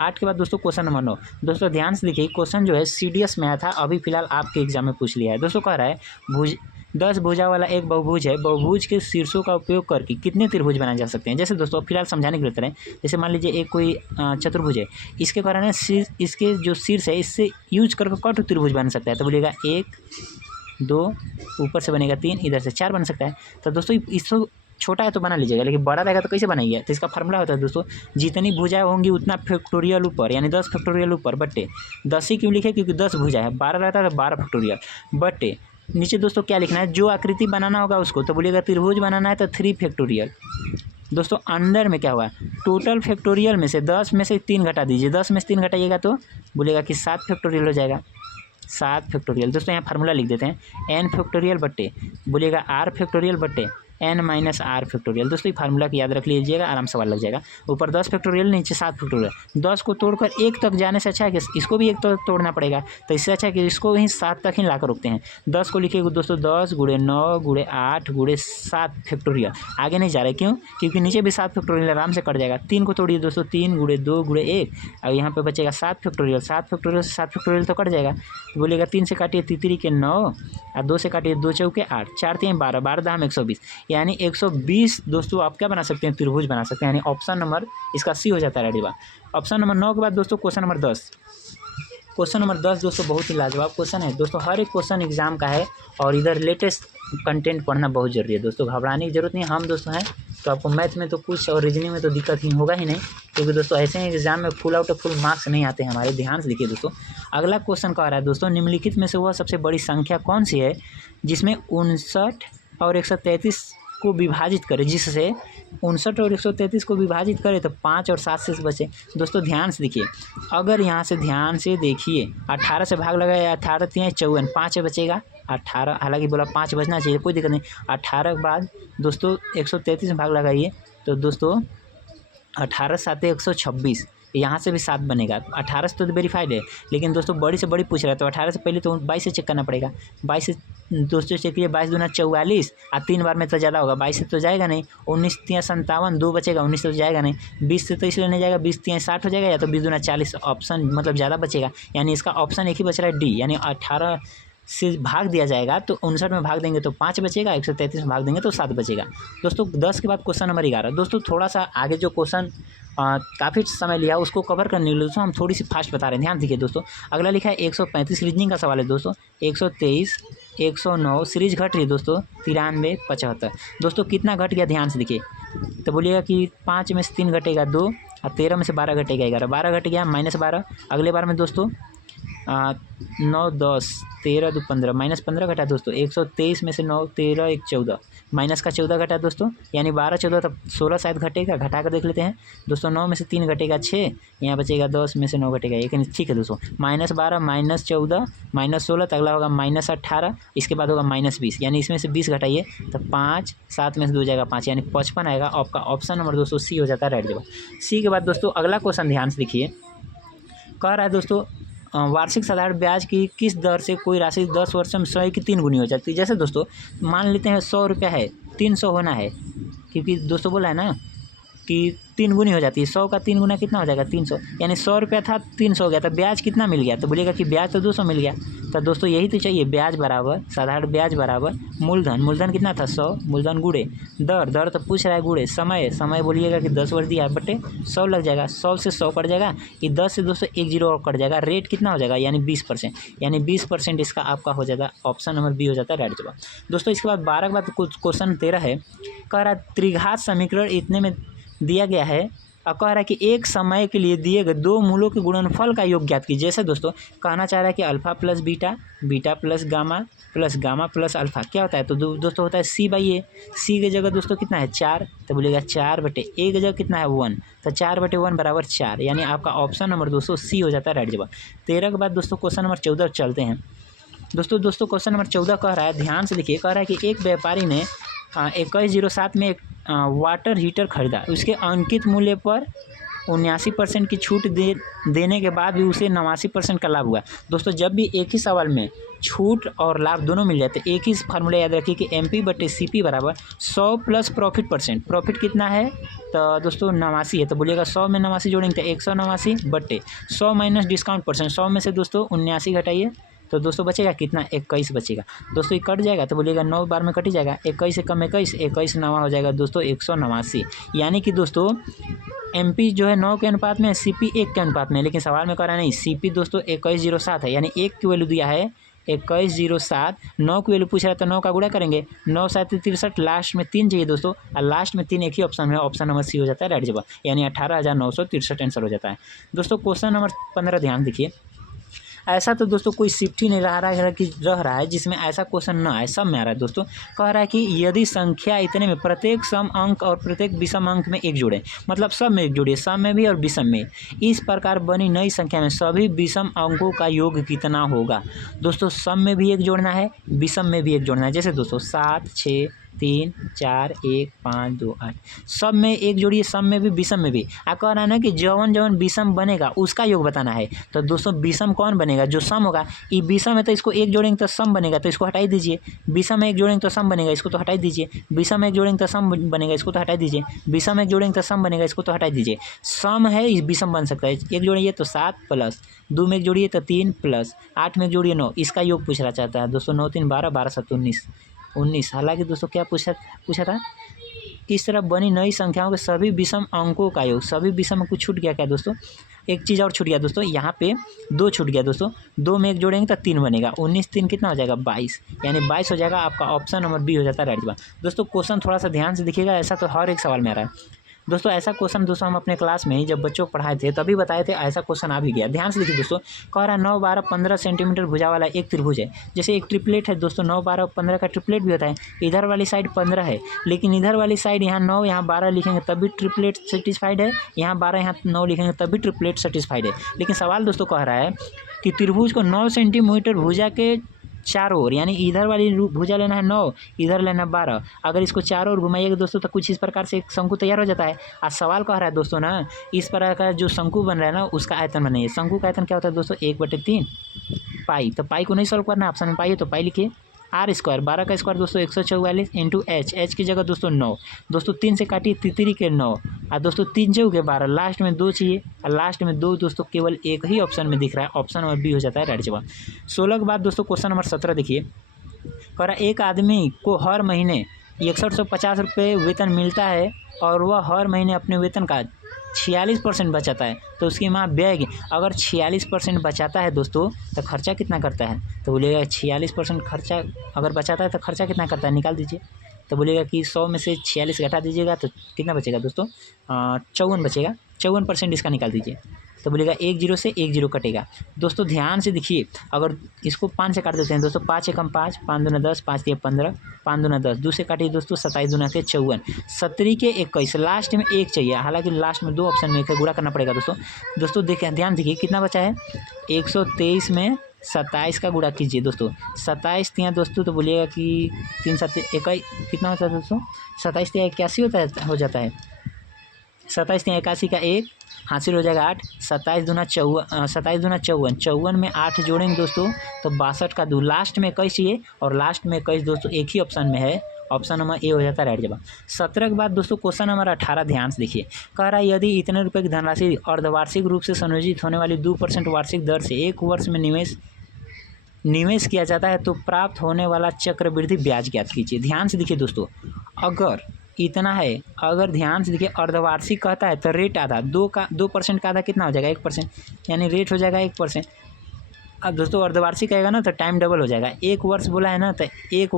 8 के बाद दोस्तों क्वेश्चन नंबर 9। दोस्तों ध्यान से देखिए, क्वेश्चन जो है CDS में आया था, अभी फिलहाल आपके एग्जाम में पूछ लिया है दोस्तों। कह रहा है 10 भुजा वाला एक बहुभुज है, बहुभुज के शीर्षों का उपयोग करके कितने त्रिभुज बनाए जा सकते हैं। जैसे दोस्तों फिलहाल समझाने के लिए तरह, जैसे मान लीजिए एक कोई चतुर्भुज है, इसके कारण इसके जो शीर्ष है इससे यूज करके कौन त्रिभुज बन सकता है। तो बोलिएगा 1 2 ऊपर से बनेगा 3, इधर से 4 बन सकता है। तो दोस्तों इसको छोटा है तो बना लीजिएगा, लेकिन बड़ा रहेगा तो कैसे बनाइए। तो इसका फार्मूला होता है दोस्तों, जितनी भुजाएं होंगी उतना फैक्टोरियल ऊपर, यानी 10 फैक्टोरियल ऊपर बटे 10 ही क्यों लिखे, क्योंकि 10 भुजा है, 12 रहता है तो 12 फैक्टोरियल बटे नीचे दोस्तों क्या लिखना है, जो आकृति बनाना होगा उसको। तो बोलिएगा त्रिभुज बनाना है तो 3 फैक्टोरियल। दोस्तों अंदर में क्या हुआ, टोटल फैक्टोरियल में से 10 में से 3 घटा दीजिए, 10 में से 3 घटाइएगा तो बोलेगा कि 7 फैक्टोरियल हो जाएगा, 7 फैक्टोरियल। दोस्तों यहाँ फार्मूला लिख देते हैं, n फैक्टोरियल बट्टे बोलिएगा r फैक्टोरियल बट्टे n माइनस आर फैक्टोरियल। दोस्तों ये फार्मूला की याद रख लीजिएगा, आराम सवाल लग जाएगा। ऊपर 10 फैक्टोरियल, नीचे 7 फैक्टोरियल। 10 को तोड़कर 1 तक जाने से अच्छा है कि इसको भी 1 तो तोड़ना पड़ेगा, तो इससे अच्छा है कि इसको ही 7 तक ही लाकर रोकते हैं। 10 को लिखिए दोस्तों 10 गुणे 9 गुणे 8 गुणे 7 फैक्टोरियल। आगे नहीं जा रहा है, क्यों? क्योंकि नीचे भी 7 फैक्टोरियल आराम से कट जाएगा। 3 को तोड़िए दोस्तों, 3 गुणे 2 गुणे 1, और यहाँ पे बचेगा 7 फैक्टोरियल। 7 फैक्टोरियल से 7 फैक्टोरियल तो कट जाएगा। बोलिएगा 3 से काटिए 3 के 9, और 2 से काटिए 2 चौके 8, 4 3 12, 12 दाम 120, यानी 120 दोस्तों आप क्या बना सकते हैं? त्रिभुज बना सकते हैं, यानी ऑप्शन नंबर इसका सी हो जाता है रेडी बात। ऑप्शन नंबर 9 के बाद दोस्तों क्वेश्चन नंबर 10। क्वेश्चन नंबर 10 दोस्तों बहुत ही लाजवाब क्वेश्चन है दोस्तों, हर एक क्वेश्चन एग्जाम का है और इधर लेटेस्ट कंटेंट पढ़ना बहुत जरूरी है दोस्तों। घबराने की जरूरत नहीं, हम दोस्तों हैं तो आपको मैथ में तो कुछ और रीजनिंग में तो दिक्कत ही होगा ही नहीं, क्योंकि दोस्तों ऐसे ही एग्जाम में full out of full marks नहीं आते हैं हमारे। ध्यान से देखिए दोस्तों, अगला क्वेश्चन कह रहा है दोस्तों, निम्नलिखित में से वह सबसे बड़ी संख्या कौन सी है जिसमें 59 और 133 को विभाजित करे, जिससे 59 और 133 को विभाजित करे तो 5 और 7 से बचे। दोस्तों ध्यान से देखिए, अगर यहाँ से ध्यान से देखिए 18 से भाग लगाया, 18 3 54, 5 बचेगा 18, हालांकि बोला 5 बचना चाहिए, कोई दिक्कत नहीं। 18 के बाद दोस्तों 133 में भाग लगाइए तो दोस्तों 18 7 126, यहाँ से भी 7 बनेगा। 18 से तो वेरीफाइड है, लेकिन दोस्तों बड़ी से बड़ी पूछ रहा है तो 18 से पहले तो 22 से चेक करना पड़ेगा। 22 से दोस्तों चेक कीजिए, 22 दूना 44, और 3 बार में तो ज़्यादा होगा, 22 से तो जाएगा नहीं। 19 3 57, 2 बचेगा, 19 से तो जाएगा नहीं। 20 से तो इसलिए नहीं जाएगा, 20 3 60 हो जाएगा, या तो 20 दूना 40, ऑप्शन मतलब ज़्यादा बचेगा, यानी इसका ऑप्शन एक ही बच रहा है डी, यानी 18 से भाग दिया जाएगा तो 59 में भाग देंगे तो 5 बचेगा, 133 में भाग देंगे तो 7 बचेगा। दोस्तों 10 के बाद क्वेश्चन नंबर 11। दोस्तों थोड़ा सा आगे जो क्वेश्चन काफ़ी समय लिया उसको कवर करने के लिए दोस्तों हम थोड़ी सी फास्ट बता रहे हैं, ध्यान दीजिए दोस्तों। अगला लिखा है 135 रीजनिंग का सवाल है दोस्तों, 123 109 सीरीज घट रही है दोस्तों, 93 75। दोस्तों कितना घट गया ध्यान से देखिए, तो बोलिएगा कि 5 में से 3 घटेगा 2, और 13 में से 12 घटेगा 11, 12 घट गया -12। अगले बार में दोस्तों 9 10 13 2 15, -15 घटा दोस्तों। 123 में से 9 13 1 14, माइनस का 14 घटा दोस्तों, यानी 12 14 तब 16 शायद घटेगा, घटा कर देख लेते हैं दोस्तों। 9 में से 3 घटेगा 6, यहाँ बचेगा 10 में से 9 घटेगा 1, ठीक है दोस्तों। -12 -14 -16, तो अगला होगा -18, इसके बाद होगा -20, यानी इसमें से 20 घटाइए तो 5, 7 में से 2 जाएगा 5, यानी 55 आएगा। आपका ऑप्शन नंबर दोस्तों सी हो जाता है राइट जवाब। सी के बाद दोस्तों अगला क्वेश्चन ध्यान से देखिए, कह रहा है दोस्तों वार्षिक साधारण ब्याज की किस दर से कोई राशि 10 वर्ष में 100 की 3 गुनी हो जाती है। जैसे दोस्तों मान लेते हैं 100 रुपया है, 300 होना है, क्योंकि दोस्तों बोला है ना कि 3 गुनी हो जाती है। 100 का 3 गुना कितना हो जाएगा 300, यानी 100 रुपया था 300 हो गया, तो ब्याज कितना मिल गया, तो बोलिएगा कि ब्याज तो 200 मिल गया। तो दोस्तों यही तो चाहिए, ब्याज बराबर साधारण ब्याज बराबर मूलधन, मूलधन कितना था 100, मूलधन गुणे दर, दर तो पूछ रहा है गुणे समय, समय बोलिएगा कि 10 वर्ष दिया बटे 100 लग जाएगा, 100 से 100 कट जाएगा, ये 10 से दोस्तों 1 जीरो और कट जाएगा, रेट कितना हो जाएगा यानी 20%, यानी 20% इसका आपका हो जाएगा, ऑप्शन नंबर बी हो जाता है राइट जवाब। दोस्तों इसके बाद 12 के बाद क्वेश्चन 13 है, कह रहा है त्रिघात समीकरण इतने में दिया गया है, और कह रहा है कि एक समय के लिए दिए गए 2 मूलों के गुणनफल का योग ज्ञात कीजिए। जैसे दोस्तों कहना चाह रहा है कि alpha plus beta, beta plus gamma plus alpha क्या होता है, तो दोस्तों होता है C/A। C की जगह दोस्तों कितना है 4, तो बोलेगा 4/A की जगह कितना है 1, तो 4/1 बराबर 4, यानी आपका ऑप्शन नंबर दोस्तों सी हो जाता है राइट जवाब। 13 के बाद दोस्तों क्वेश्चन नंबर 14 चलते हैं। दोस्तों क्वेश्चन नंबर 14 कह रहा है, ध्यान से देखिए, कह रहा है कि एक व्यापारी ने 2107 में एक वाटर हीटर खरीदा, उसके अंकित मूल्य पर 79% की छूट देने के बाद भी उसे 89% का लाभ हुआ। दोस्तों जब भी एक ही सवाल में छूट और लाभ दोनों मिल जाए तो एक ही फार्मूला याद रखिए कि MP/CP बराबर 100 प्लस प्रॉफिट परसेंट। प्रॉफिट कितना है तो दोस्तों 89 है, तो बोलिएगा 100 में 89 जोड़ेंगे तो 189 बटे 100 माइनस डिस्काउंट परसेंट, 100 में से दोस्तों 79 घटाइए तो दोस्तों बचेगा कितना 21 बचेगा। दोस्तों ये कट जाएगा तो बोलिएगा 9 बार में कट ही जाएगा, 21 से कम 21 9 हो जाएगा दोस्तों 189, यानी कि दोस्तों MP जो है 9 के अनुपात में, CP 1 के अनुपात में, लेकिन सवाल में कह रहा है नहीं, CP दोस्तों 2107 है, यानी 1 की वैल्यू दिया है 2107, 9 की वैल्यू पूछ रहा है तो 9 का गुणा करेंगे, 9 7 63, लास्ट में 3 चाहिए दोस्तों, और लास्ट में 3 एक ही ऑप्शन है, ऑप्शन नंबर सी हो जाता है राइट जवाब, यानी 18,963 आंसर हो जाता है। दोस्तों क्वेश्चन नंबर 15 ध्यान देखिए, ऐसा तो दोस्तों कोई शिफ्ट ही नहीं रह रहा है जिसमें ऐसा क्वेश्चन ना आए, सब में आ रहा है दोस्तों। कह रहा है कि यदि संख्या इतने में प्रत्येक सम अंक और प्रत्येक विषम अंक में 1 जोड़े, मतलब सब में 1 जोड़िए, सम में भी और विषम में, इस प्रकार बनी नई संख्या में सभी विषम अंकों का योग कितना होगा। दोस्तों सम में भी 1 जोड़ना है, विषम में भी 1 जोड़ना है। जैसे दोस्तों 7 6 3 4 1 5 2 8 सब में एक जोड़िए, सब में भी विषम में भी। आप कह रहा है ना कि जवन जवन विषम बनेगा उसका योग बताना है। तो दोस्तों विषम कौन बनेगा, जो सम होगा। ये विषम है तो इसको एक जोड़ेंगे तो सम बनेगा, तो इसको हटाई दीजिए। विषम में एक जोड़ेंगे तो सम बनेगा, इसको तो हटाई दीजिए। विषम में एक जोड़ेंगे तो सम बनेगा, इसको तो हटाई दीजिए। विषम में एक जोड़ेंगे तो सम बनेगा, इसको तो हटाई दीजिए। सम है इस विषम बन सकता है। एक जोड़िए तो 7 प्लस 2 में एक जोड़िए तो 3 प्लस 8 में एक जोड़िए 9, इसका योग पूछना चाहता है दोस्तों। 9 3 12, 12 7 19 19। हालांकि दोस्तों क्या पूछा था, इस तरह बनी नई संख्याओं के सभी विषम अंकों का योग। सभी विषम अंक छूट गया क्या दोस्तों, एक चीज़ और छूट गया दोस्तों, यहाँ पे 2 छूट गया दोस्तों। 2 में एक जोड़ेंगे तो 3 बनेगा, 19 3 कितना हो जाएगा 22, यानी 22 हो जाएगा। आपका ऑप्शन नंबर बी हो जाता है राइट जवाब। दोस्तों क्वेश्चन थोड़ा सा ध्यान से देखिएगा, ऐसा तो हर एक सवाल में आ रहा है दोस्तों। ऐसा क्वेश्चन दोस्तों हम अपने क्लास में ही जब बच्चों को पढ़ाए थे तभी बताए थे, ऐसा क्वेश्चन आ भी गया। ध्यान से देखिए दोस्तों, कह रहा है 9 12 15 सेंटीमीटर भुजा वाला एक त्रिभुज है। जैसे एक ट्रिपलेट है दोस्तों, 9 12 15 का ट्रिपलेट भी होता है। इधर वाली साइड 15 है, लेकिन इधर वाली साइड यहाँ 9 यहाँ 12 लिखेंगे तब भी ट्रिपलेट सेटिस्फाइड है, यहाँ 12 यहाँ 9 लिखेंगे तब भी ट्रिपलेट सेटिस्फाइड है। लेकिन सवाल दोस्तों कह रहा है कि त्रिभुज को 9 सेंटीमीटर भुजा के चारों ओर, यानी इधर वाली भुजा लेना है 9, इधर लेना 12। अगर इसको चारों ओर घुमाइएगा दोस्तों तो कुछ इस प्रकार से एक शंकु तैयार हो जाता है। आज सवाल कह रहा है दोस्तों ना, इस प्रकार का जो शंकु बन रहा है ना उसका आयतन बनाइए। शंकु का आयतन क्या होता है दोस्तों, 1/3 पाई। तो पाई को नहीं सॉल्व करना, ऑप्शन में पाई है तो पाई लिखिए। आर स्क्वायर 12 का स्क्वायर दोस्तों 144 इंटू एच की जगह दोस्तों 9। दोस्तों 3 से काटिए, तितरी के 9 और दोस्तों 3 चौके 12, लास्ट में 2 चाहिए और लास्ट में 2 दोस्तों केवल एक ही ऑप्शन में दिख रहा है, ऑप्शन नंबर बी हो जाता है राइट जवाब। 16 के बाद दोस्तों क्वेश्चन नंबर 17 देखिए, कह रहा एक आदमी को हर महीने 6150 रुपये वेतन मिलता है और वह हर महीने अपने वेतन का 46% बचाता है। तो उसकी माँ व्यय अगर 46% बचाता है दोस्तों तो खर्चा कितना करता है, तो बोलेगा 46% खर्चा अगर बचाता है तो खर्चा कितना करता है, निकाल दीजिए। तो बोलेगा कि 100 में से 46 घटा दीजिएगा तो कितना बचेगा दोस्तों, 54 बचेगा। 54% इसका निकाल दीजिए। तो बोलेगा 1 0 से 1 0 कटेगा। दोस्तों ध्यान से देखिए, अगर इसको 5 से काट देते हैं दोस्तों, 5 एकम 5, 5 दूना 10, 5 तिया 15, 5 दूना 10, 2 से काटिए दोस्तों 27 दूना के 54, 17 के 21, लास्ट में 1 चाहिए। हालांकि लास्ट में 2 ऑप्शन में एक है, गुणा करना पड़ेगा दोस्तों। दोस्तों देखें, ध्यान देखिए कितना बचा है, 123 में 27 का गुणा कीजिए दोस्तों। 27 तिया दोस्तों तो बोलिएगा कि 3 7 21 कितना होता है दोस्तों, 27 तिया 81 हो जाता है। 27 तिया 81 का 1 हासिल हो जाएगा 8, 27 दूना 54, 54 में 8 जोड़ेंगे दोस्तों तो 62 का 2, लास्ट में 21 चाहिए और लास्ट में 21 दोस्तों एक ही ऑप्शन में है, ऑप्शन नंबर ए हो जाता है राइट जवाब। 17 के बाद दोस्तों क्वेश्चन नंबर 18 ध्यान से देखिए, कह रहा है यदि इतने रुपए की धनराशि अर्धवार्षिक रूप से संयोजित होने वाली 2% वार्षिक दर से 1 वर्ष में निवेश किया जाता है तो प्राप्त होने वाला चक्रवृद्धि ब्याज ज्ञात कीजिए। ध्यान से देखिए दोस्तों, अगर इतना है, अगर ध्यान से देखिए अर्धवार्षिक कहता है तो रेट आधा 2% का आधा कितना हो जाएगा 1%, यानी रेट हो जाएगा 1%। अब दोस्तों अर्धवार्षिक आएगा ना तो टाइम डबल हो जाएगा। 1 वर्ष बोला है ना तो 1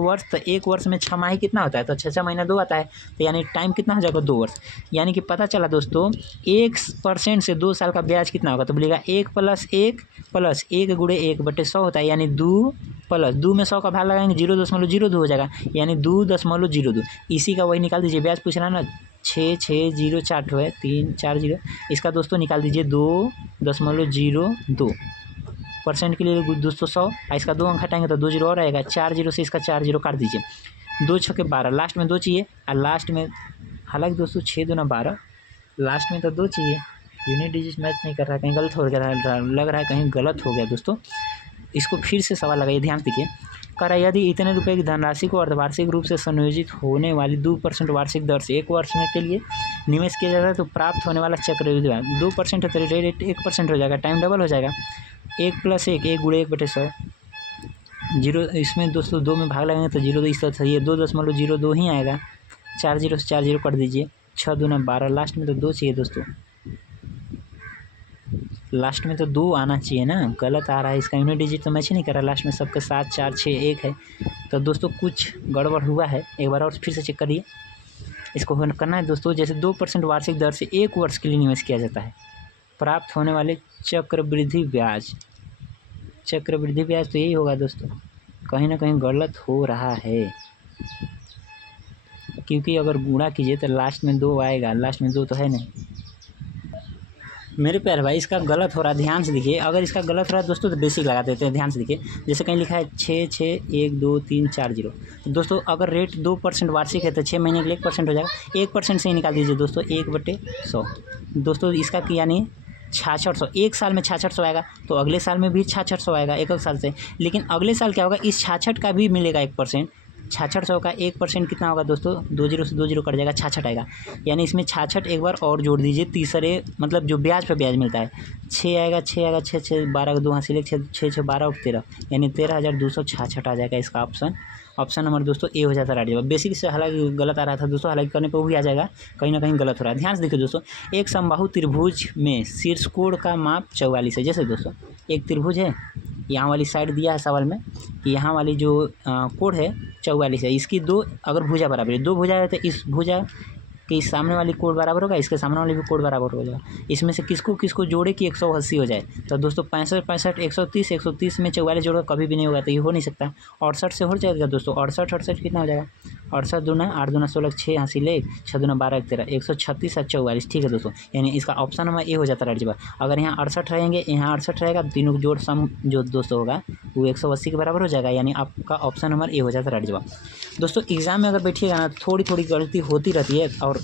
वर्ष में 6 माही कितना होता है, तो 6 महीना 2 आता है, तो यानी टाइम कितना हो जाएगा 2 वर्ष। यानी कि पता चला दोस्तों 1% से 2 साल का ब्याज कितना होगा, तो बोलेगा 1 + 1 + 1 गुणे 1/100 होता है, यानी 2 प्लस 2 में 100 का भाग लगाएंगे 0.02 हो जाएगा, यानी 2.02। इसी का वही निकाल दीजिए, ब्याज पूछ रहा है ना, 6 6 0 4 है, 3 4 0, इसका दोस्तों निकाल दीजिए 2.02% के लिए दोस्तों 100, इसका 2 अंक हटाएंगे तो 2 0 और आएगा, 4 0 से इसका 4 0 काट दीजिए, 2 6 12, लास्ट में 2 चाहिए और लास्ट में, हालांकि दोस्तों 6 दूना 12, लास्ट में तो 2 चाहिए। यूनिट डिजिट मैच नहीं कर रहा है, कहीं गलत हो गया, लग रहा है कहीं गलत हो गया दोस्तों। इसको फिर से सवाल लगाइए, ध्यान देखिए, कह रहा है यदि इतने रुपए की धनराशि को अर्धवार्षिक रूप से संयोजित होने वाली 2% वार्षिक दर से 1 वर्ष में के लिए निवेश किया जाता है तो प्राप्त होने वाला चक्रवृद्धि ब्याज 2% है तो रेट 1% हो जाएगा, टाइम डबल हो जाएगा। 1 + 1 1 गुणे 1/100, 0 इसमें दोस्तों 2 में भाग लगाएंगे तो 0 इस तरह सही है, 2.02 ही आएगा, 4 0 से 4 0 कट दीजिए, 6 दूना 12, लास्ट में तो 2 चाहिए दोस्तों, लास्ट में तो 2 आना चाहिए ना, गलत आ रहा है, इसका यूनिट डिजिट तो मैच ही नहीं कर रहा, लास्ट में सबके 7 4 6 1 है, तो दोस्तों कुछ गड़बड़ हुआ है, एक बार और फिर से चेक करिए। इसको करना है दोस्तों, जैसे 2% वार्षिक दर से 1 वर्ष के लिए निवेश किया जाता है, प्राप्त होने वाले चक्रवृद्धि ब्याज तो यही होगा दोस्तों, कहीं ना कहीं गलत हो रहा है, क्योंकि अगर गुणा कीजिए तो लास्ट में 2 आएगा, लास्ट में 2 तो है नहीं। मेरे प्यारे भाई इसका गलत हो रहा है, ध्यान से देखिए। अगर इसका गलत हो रहा है दोस्तों तो बेसिक लगा देते हैं, ध्यान से देखिए। जैसे कहीं लिखा है 6612340। दोस्तों अगर रेट 2% वार्षिक है तो 6 महीने के लिए 1% हो जाएगा। 1% से ही निकाल दीजिए दोस्तों, 1/100। दोस्तों इसका यानी 6600, एक साल में 6600 आएगा, तो अगले साल में भी 6600 आएगा एक साल से। लेकिन अगले साल क्या होगा, इस 66 का भी मिलेगा 1%। 6600 का 1% कितना होगा दोस्तों, 20 से 20 कट जाएगा, 66 आएगा। यानी इसमें 66 एक बार और जोड़ दीजिए, तीसरे मतलब जो ब्याज पे ब्याज मिलता है 6 आएगा, 6 आएगा, 6 6 12 का 2 हाथ से 6 6 12 और 13, यानी 13,266 आ जाएगा इसका ऑप्शन नंबर दोस्तों ए हो जाता है राइट जवाब। बेसिक से हालांकि गलत आ रहा था दोस्तों, हालांकि करने पर वो भी आ जाएगा, कहीं ना कहीं गलत हो रहा है। ध्यान से देखिए दोस्तों, एक समबाहु त्रिभुज में शीर्ष कोण का माप 44 है। जैसे दोस्तों एक त्रिभुज है, यहाँ वाली साइड दिया है सवाल में कि यहाँ वाली जो कोण है 44 है, इसकी दो अगर भुजा बराबर है, दो भुजा है तो इस भुजा कि सामने वाली कोण बराबर होगा, इसके सामने वाली भी कोण बराबर हो जाएगा। इसमें से किसको किसको जोड़े कि 180 हो जाए। तो दोस्तों 65 65 130, 130 में 44 जोड़कर कभी भी नहीं होगा, तो ये हो नहीं सकता। 68 से हो जाएगा दोस्तों, 68 कितना हो जाएगा, 68 दूना 8 दूना 16, 6 हासिल 1, 6 दूना 12 13, 136 और 44। ठीक है दोस्तों, यानी इसका ऑप्शन नंबर ए हो जाता है राइट जवाब। अगर यहाँ 68 रहेंगे, यहाँ 68 रहेगा, तीनों का जोड़ सम जो दोस्तों होगा वो 180 के बराबर हो जाएगा, यानी आपका ऑप्शन नंबर ए हो जाता है राइट जवाब। दोस्तों एग्जाम में अगर बैठिएगा ना तो थोड़ी थोड़ी गलती होती रहती है, और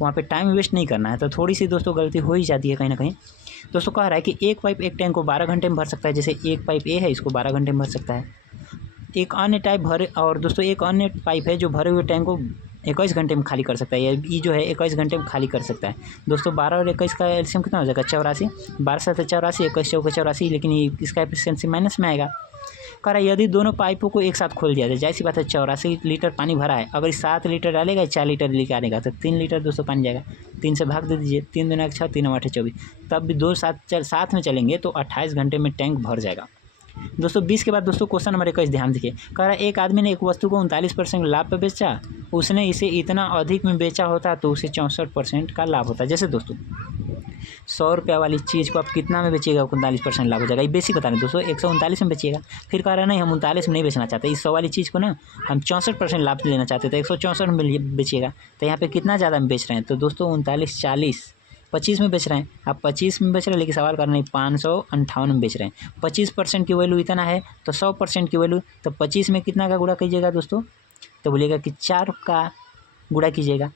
वहाँ पे टाइम वेस्ट नहीं करना है, तो थोड़ी सी दोस्तों गलती हो ही जाती है कहीं ना कहीं। दोस्तों कह रहा है कि एक पाइप एक टैंक को 12 घंटे में भर सकता है। जैसे एक पाइप ए है, इसको 12 घंटे में भर सकता है। एक अन्य टाइप भरे, और दोस्तों एक अन्य पाइप है जो भरे हुए टैंक को 21 घंटे में खाली कर सकता है। ये जो है 21 घंटे में खाली कर सकता है। दोस्तों 12 और 21 का एलसीएम कितना हो जाएगा, 84। 12 से 84, 21 चौके 84, लेकिन ये इसका एफिशिएंसी माइनस में आएगा। कह रहा है यदि दोनों पाइपों को एक साथ खोल दिया जाए, जाहिर सी बात है 84 लीटर पानी भरा है, अगर 7 लीटर डालेगा 4 लीटर लेके आनेगा, तो 3 लीटर दोस्तों पानी जाएगा। 3 से भाग दे दीजिए, 3 दूना 6, 3 8 24, तब भी 2 साथ में चलेंगे तो 28 घंटे में टैंक भर जाएगा। दोस्तों 20 के बाद दोस्तों क्वेश्चन नंबर 21 ध्यान देखिए। कह रहा है एक आदमी ने एक वस्तु को 39% लाभ पर बेचा, उसने इसे इतना अधिक में बेचा होता तो उसे 64% का लाभ होता। जैसे दोस्तों 100 रुपया वाली चीज़ को आप कितना में बेचिएगा, 39% लाभ हो जाएगा। ये बेसिक बता रहे हैं दोस्तों, 139 में बेचिएगा। फिर कह रहा है नहीं हम 39 में नहीं बेचना चाहते, इस 100 वाली चीज़ को ना हम 64% लाभ लेना चाहते थे, 164 में बेचिएगा। तो यहाँ पे कितना ज़्यादा में बेच रहे हैं, तो दोस्तों 39 40 25 में बेच रहे हैं। आप 25 में बेच रहे हैं, लेकिन सवाल करना नहीं, 558 में बेच रहे हैं। 25% की वैल्यू इतना है तो 100% की वैल्यू, तो 25 में कितना का गुणा कीजिएगा दोस्तों, तो बोलिएगा कि 4 का गुणा कीजिएगा।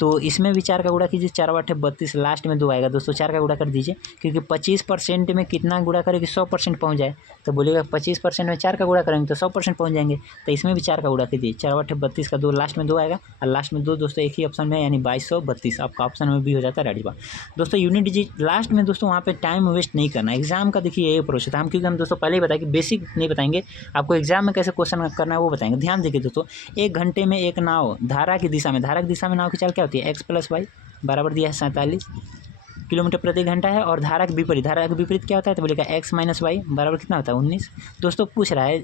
तो इसमें भी 4 का गुणा कीजिए, 4 8 32, लास्ट में 2 आएगा दोस्तों, 4 का गुणा कर दीजिए, क्योंकि 25% में कितना गुणा करें कि 100% पहुँच जाए। तो बोलिएगा 25% में 4 का गुणा करेंगे तो 100% पहुँच जाएंगे। तो इसमें भी 4 का गुणा कीजिए, 4 8 32 का 2, लास्ट में 2 आएगा, और लास्ट में 2 दोस्तों एक ही ऑप्शन में, यानी 2232 आपका ऑप्शन में भी हो जाता है राइट जवाब। दोस्तों यूनिट डिजिट लास्ट में दोस्तों, वहाँ पे टाइम वेस्ट नहीं करना। एग्जाम का देखिए ये अप्रोच था, हम क्योंकि हम दोस्तों पहले ही बताया कि बेसिक नहीं बताएंगे, आपको एग्जाम में कैसे क्वेश्चन करना है वो बताएंगे। ध्यान देखिए दोस्तों, 1 घंटे में एक नाव धारा की दिशा में नाव की चाल क्या होती है, x + y बराबर दिया है 47 किलोमीटर प्रति घंटा है, और धारा के विपरीत क्या होता है, तो बोलेगा x - y बराबर कितना होता है 19। दोस्तों पूछ रहा है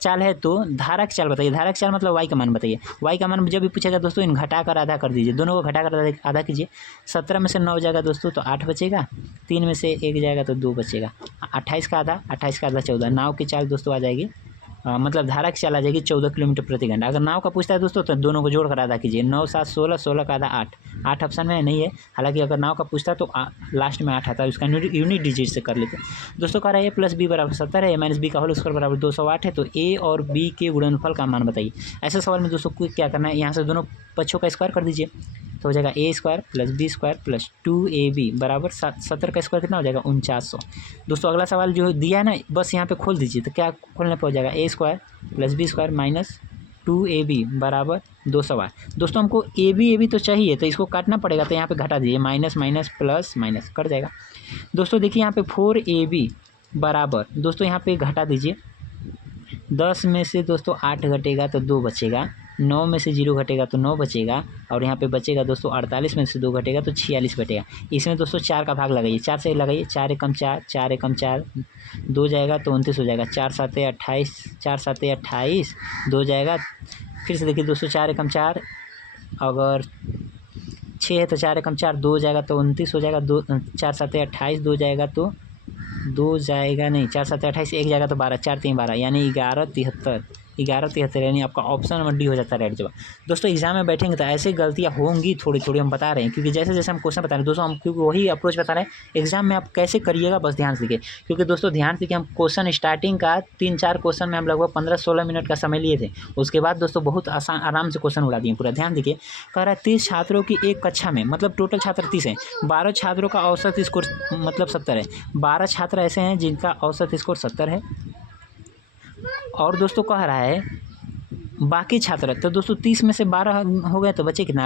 चाल है तो धारा की चाल बताइए, धारा की चाल मतलब y का मान बताइए। y का मान जब भी पूछेगा दोस्तों इन घटाकर आधा कर दीजिए, दोनों को घटाकर आधा कीजिए। 17 में से 9 जाएगा दोस्तों तो 8 बचेगा, 3 में से 1 जाएगा तो 2 बचेगा, 28 का आधा 14। नाव की चाल दोस्तों आ जाएगी, मतलब धारा की चाल आ जाएगी 14 किलोमीटर प्रति घंटा। अगर नाव का पूछता है दोस्तों तो दोनों को जोड़ कर आधा कीजिए, 9 7 16, 16 का आधा 8 ऑप्शन में नहीं है। हालांकि अगर नाव का पूछता है तो लास्ट में 8 आता है, उसका यूनिट डिजिट से कर लेते हैं दोस्तों। कह रहा है a + b = 70 है, a - b का होल स्क्वायर बराबर 208 है, तो a और b के गुणनफल का मान बताइए। ऐसे सवाल में दोस्तों को क्या करना है, यहाँ से दोनों पक्षों का स्क्वायर कर दीजिए, तो हो जाएगा a² + b² + 2ab बराबर 70 का स्क्वायर कितना हो जाएगा 4900। दोस्तों अगला सवाल जो दिया है ना, बस यहाँ पे खोल दीजिए, तो क्या खोलने पर हो जाएगा a² + b² - 2ab बराबर 208। दोस्तों हमको ab तो चाहिए, तो इसको काटना पड़ेगा, तो यहाँ पे घटा दीजिए, minus minus plus minus cut जाएगा। दोस्तों देखिए यहाँ पे 4ab बराबर, दोस्तों यहाँ पे घटा दीजिए, 10 में से दोस्तों 8 घटेगा तो 2 बचेगा, 9 में से 0 घटेगा तो 9 बचेगा, और यहाँ पे बचेगा दोस्तों 48 में से 2 घटेगा तो 46 बचेगा। इसमें दोस्तों 4 का भाग लगाइए, 4 से लगाइए, 4 एकम 4, 4 एकम 4, 2 जाएगा तो 29 हो जाएगा, 4 7 28, 4 7 28, 2 जाएगा। फिर से देखिए दोस्तों 4 एकम 4, अगर 6 है तो 4 एकम 4, 2 जाएगा तो 29 हो जाएगा, 2 4 7 28, 2 जाएगा तो 2 जाएगा नहीं, 4 7 28, 1 जाएगा तो 12, 4 3 12, यानी 11 73, 1173 यानी आपका ऑप्शन नंबर डी हो जाता है राइट जवाब। दोस्तों एग्जाम में बैठेंगे तो ऐसे गलतियाँ होंगी थोड़ी थोड़ी, हम बता रहे हैं, क्योंकि जैसे जैसे हम क्वेश्चन बता रहे हैं दोस्तों, हम क्योंकि वही अप्रोच बता रहे हैं। एग्जाम में आप कैसे करिएगा बस ध्यान से देखिए, क्योंकि दोस्तों ध्यान से कि हम क्वेश्चन स्टार्टिंग का 3-4 क्वेश्चन में हम लगभग 15-16 मिनट का समय लिए थे। उसके बाद दोस्तों बहुत आसान आराम से क्वेश्चन उड़ा दिए पूरा। ध्यान देखिए, कह रहा है 30 छात्रों की एक कक्षा में, मतलब टोटल छात्र 30 हैं, 12 छात्रों का औसत स्कोर मतलब 70 है। 12 छात्र ऐसे हैं जिनका औसत स्कोर 70 है, और दोस्तों कह रहा है बाकी छात्र, तो दोस्तों 30 में से 12 हो गए तो बचे कितना,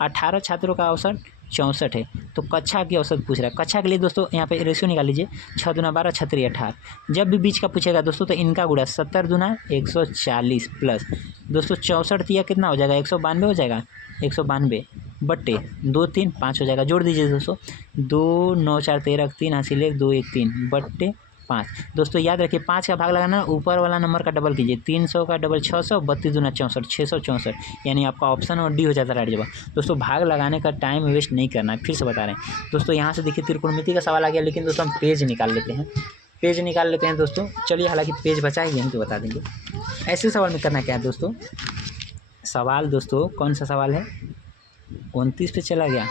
18 छात्रों का औसत 64 है। तो कक्षा की औसत पूछ रहा है। कक्षा के लिए दोस्तों यहाँ पे रेशियो निकाल लीजिए, 6 दूना 12, 6 3 18। जब भी बीच का पूछेगा दोस्तों तो इनका गुणा 70 दूना 140 प्लस दोस्तों 64 दिया कितना हो जाएगा, 192 हो जाएगा। 192 बट्टे 2 3 5 हो जाएगा। जोड़ दीजिए दोस्तों, 2 9 4 13 3 हासिल 1 2 1 3 बट्टे 5। दोस्तों याद रखिए 5 का भाग लगाना, ऊपर वाला नंबर का डबल कीजिए, 300 का डबल 600, 32 दूना 64, 664, यानी आपका ऑप्शन नंबर डी हो जाता है राइट जवाब। दोस्तों भाग लगाने का टाइम वेस्ट नहीं करना है, फिर से बता रहे हैं दोस्तों। यहाँ से देखिए त्रिकोणमिति का सवाल आ गया, लेकिन दोस्तों हम पेज निकाल लेते हैं दोस्तों। चलिए हालांकि पेज बचा ही, यहीं तो बता देंगे। ऐसे सवाल में करना क्या है दोस्तों, सवाल दोस्तों कौन सा सवाल है, 29 पे चला गया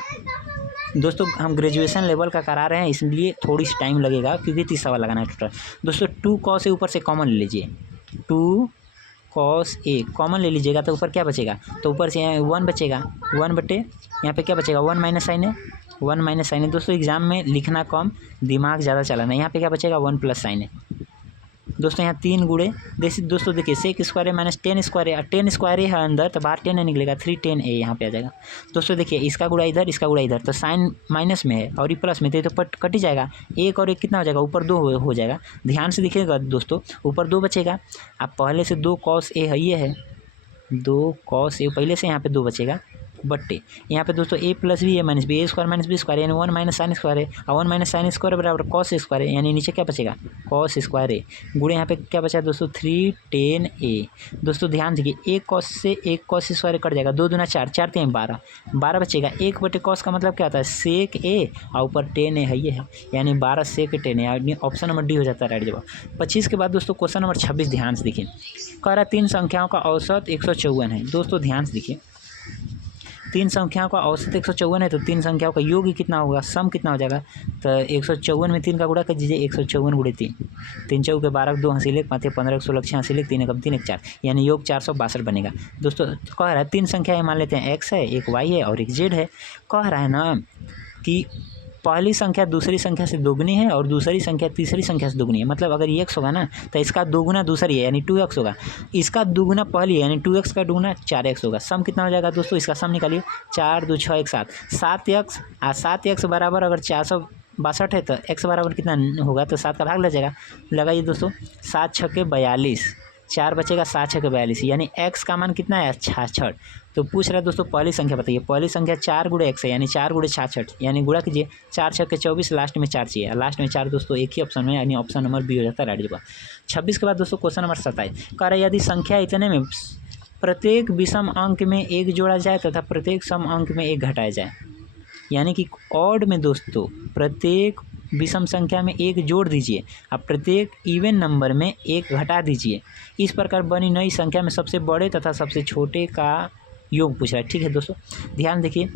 दोस्तों। हम ग्रेजुएशन लेवल का करा रहे हैं इसलिए थोड़ी सी टाइम लगेगा, क्योंकि 30 सवाल लगाना है टोटल। दोस्तों 2 cos ए ऊपर से कॉमन ले लीजिए, 2 cos ए कॉमन ले लीजिएगा तो ऊपर क्या बचेगा, तो ऊपर से 1 बचेगा, 1 बटे यहाँ पे क्या बचेगा, 1 माइनस साइन है, 1 माइनस साइन है। दोस्तों एग्जाम में लिखना कम, दिमाग ज़्यादा चलाना। यहाँ पे क्या बचेगा, 1 प्लस साइन है। दोस्तों यहाँ 3 गुणे दोस्तों देखिए सेक स्क्वायर है माइनस 10 स्क्वायर है, 10 स्क्वायर है अंदर तो बाहर 10 निकलेगा, 3 10 ए यहाँ पे आ जाएगा। दोस्तों देखिए इसका गुणा इधर, इसका गुणा इधर, तो साइन माइनस में है और ये प्लस में थे तो कट ही जाएगा। 1 और 1 कितना हो जाएगा, ऊपर 2 हो जाएगा। ध्यान से देखिएगा दोस्तों, ऊपर 2 बचेगा। अब पहले से 2 cos ए है, ये है 2 cos ए, पहले से यहाँ पे 2 बचेगा बट्टे यहाँ पे दोस्तों ए प्लस बी ए माइनस बी, ए स्क्वायर माइनस बी स्क्वायर, यानी 1 माइनस साइन स्क्वायर है, और 1 माइनस साइन स्क्वायर बराबर cos स्क्वायर है, यानी नीचे क्या बचेगा, cos स्क्वायर है। गुणे यहाँ पे क्या बचा दोस्तों, 3 10 ए। दोस्तों ध्यान दीजिए, एक cos से एक cos स्क्वायर कट जाएगा, 2 दूना 4, 4 3 12, 12 बचेगा। 1 बटे cos का मतलब क्या होता है, सेक ए, और ऊपर 10 ए है, ये है, यानी 12 सेक 10 है, यानी ऑप्शन नंबर डी हो जाता है राइट जवाब। 25 के बाद दोस्तों क्वेश्चन नंबर 26 ध्यान से देखिए, कह रहा 3 संख्याओं का औसत 154 है। दोस्तों ध्यान से देखिए, 3 संख्याओं का औसत 154 है, तो 3 संख्याओं का योग कितना होगा, सम कितना हो जाएगा, तो 154 में 3 का गुणा कर दीजिए, 154 गुणे 3, 3 चौके 12, 2 हासिल 1, 5 15 16 6 हासिल 1, 3 एकम 3 1 4, यानी योग 462 बनेगा। दोस्तों कह रहा है 3 संख्याएँ मान लेते हैं, x है, एक y है और एक z है। कह रहा है ना कि पहली संख्या दूसरी संख्या से दोगुनी है और दूसरी संख्या तीसरी संख्या से दोगुनी है। मतलब अगर ये x होगा ना तो इसका दोगुना दूसरी है, यानी 2x होगा, इसका दोगुना पहली है, यानी 2x का दोगुना 4x होगा। सम कितना हो जाएगा दोस्तों, इसका सम निकालिए, 4 2 6 1 7, 7x 7x बराबर अगर 462 है तो x बराबर कितना होगा, तो 7 का भाग लग जाएगा। लगाइए दोस्तों, 7 6 42, 4 बचेगा, 7 6 42, यानी x का मान कितना है, 66। तो पूछ रहा है दोस्तों पहली संख्या बताइए। पहली संख्या 4 गुणे x है, यानी 4 गुणे 66, यानी गुणा कीजिए, 4 6 24, लास्ट में 4 चाहिए, लास्ट में 4 दोस्तों एक ही ऑप्शन में, यानी ऑप्शन नंबर बी हो जाता है राइट जवाब। 26 के बाद दोस्तों क्वेश्चन नंबर 27 कह रहा है यदि संख्या इतने में प्रत्येक विषम अंक में 1 जोड़ा जाए तथा प्रत्येक सम अंक में 1 घटाया जाए, यानी कि ऑड में दोस्तों प्रत्येक विषम संख्या में 1 जोड़ दीजिए, अब प्रत्येक इवन नंबर में 1 घटा दीजिए। इस प्रकार बनी नई संख्या में सबसे बड़े तथा सबसे छोटे का योग पूछ रहा है। ठीक है दोस्तों, ध्यान देखिए,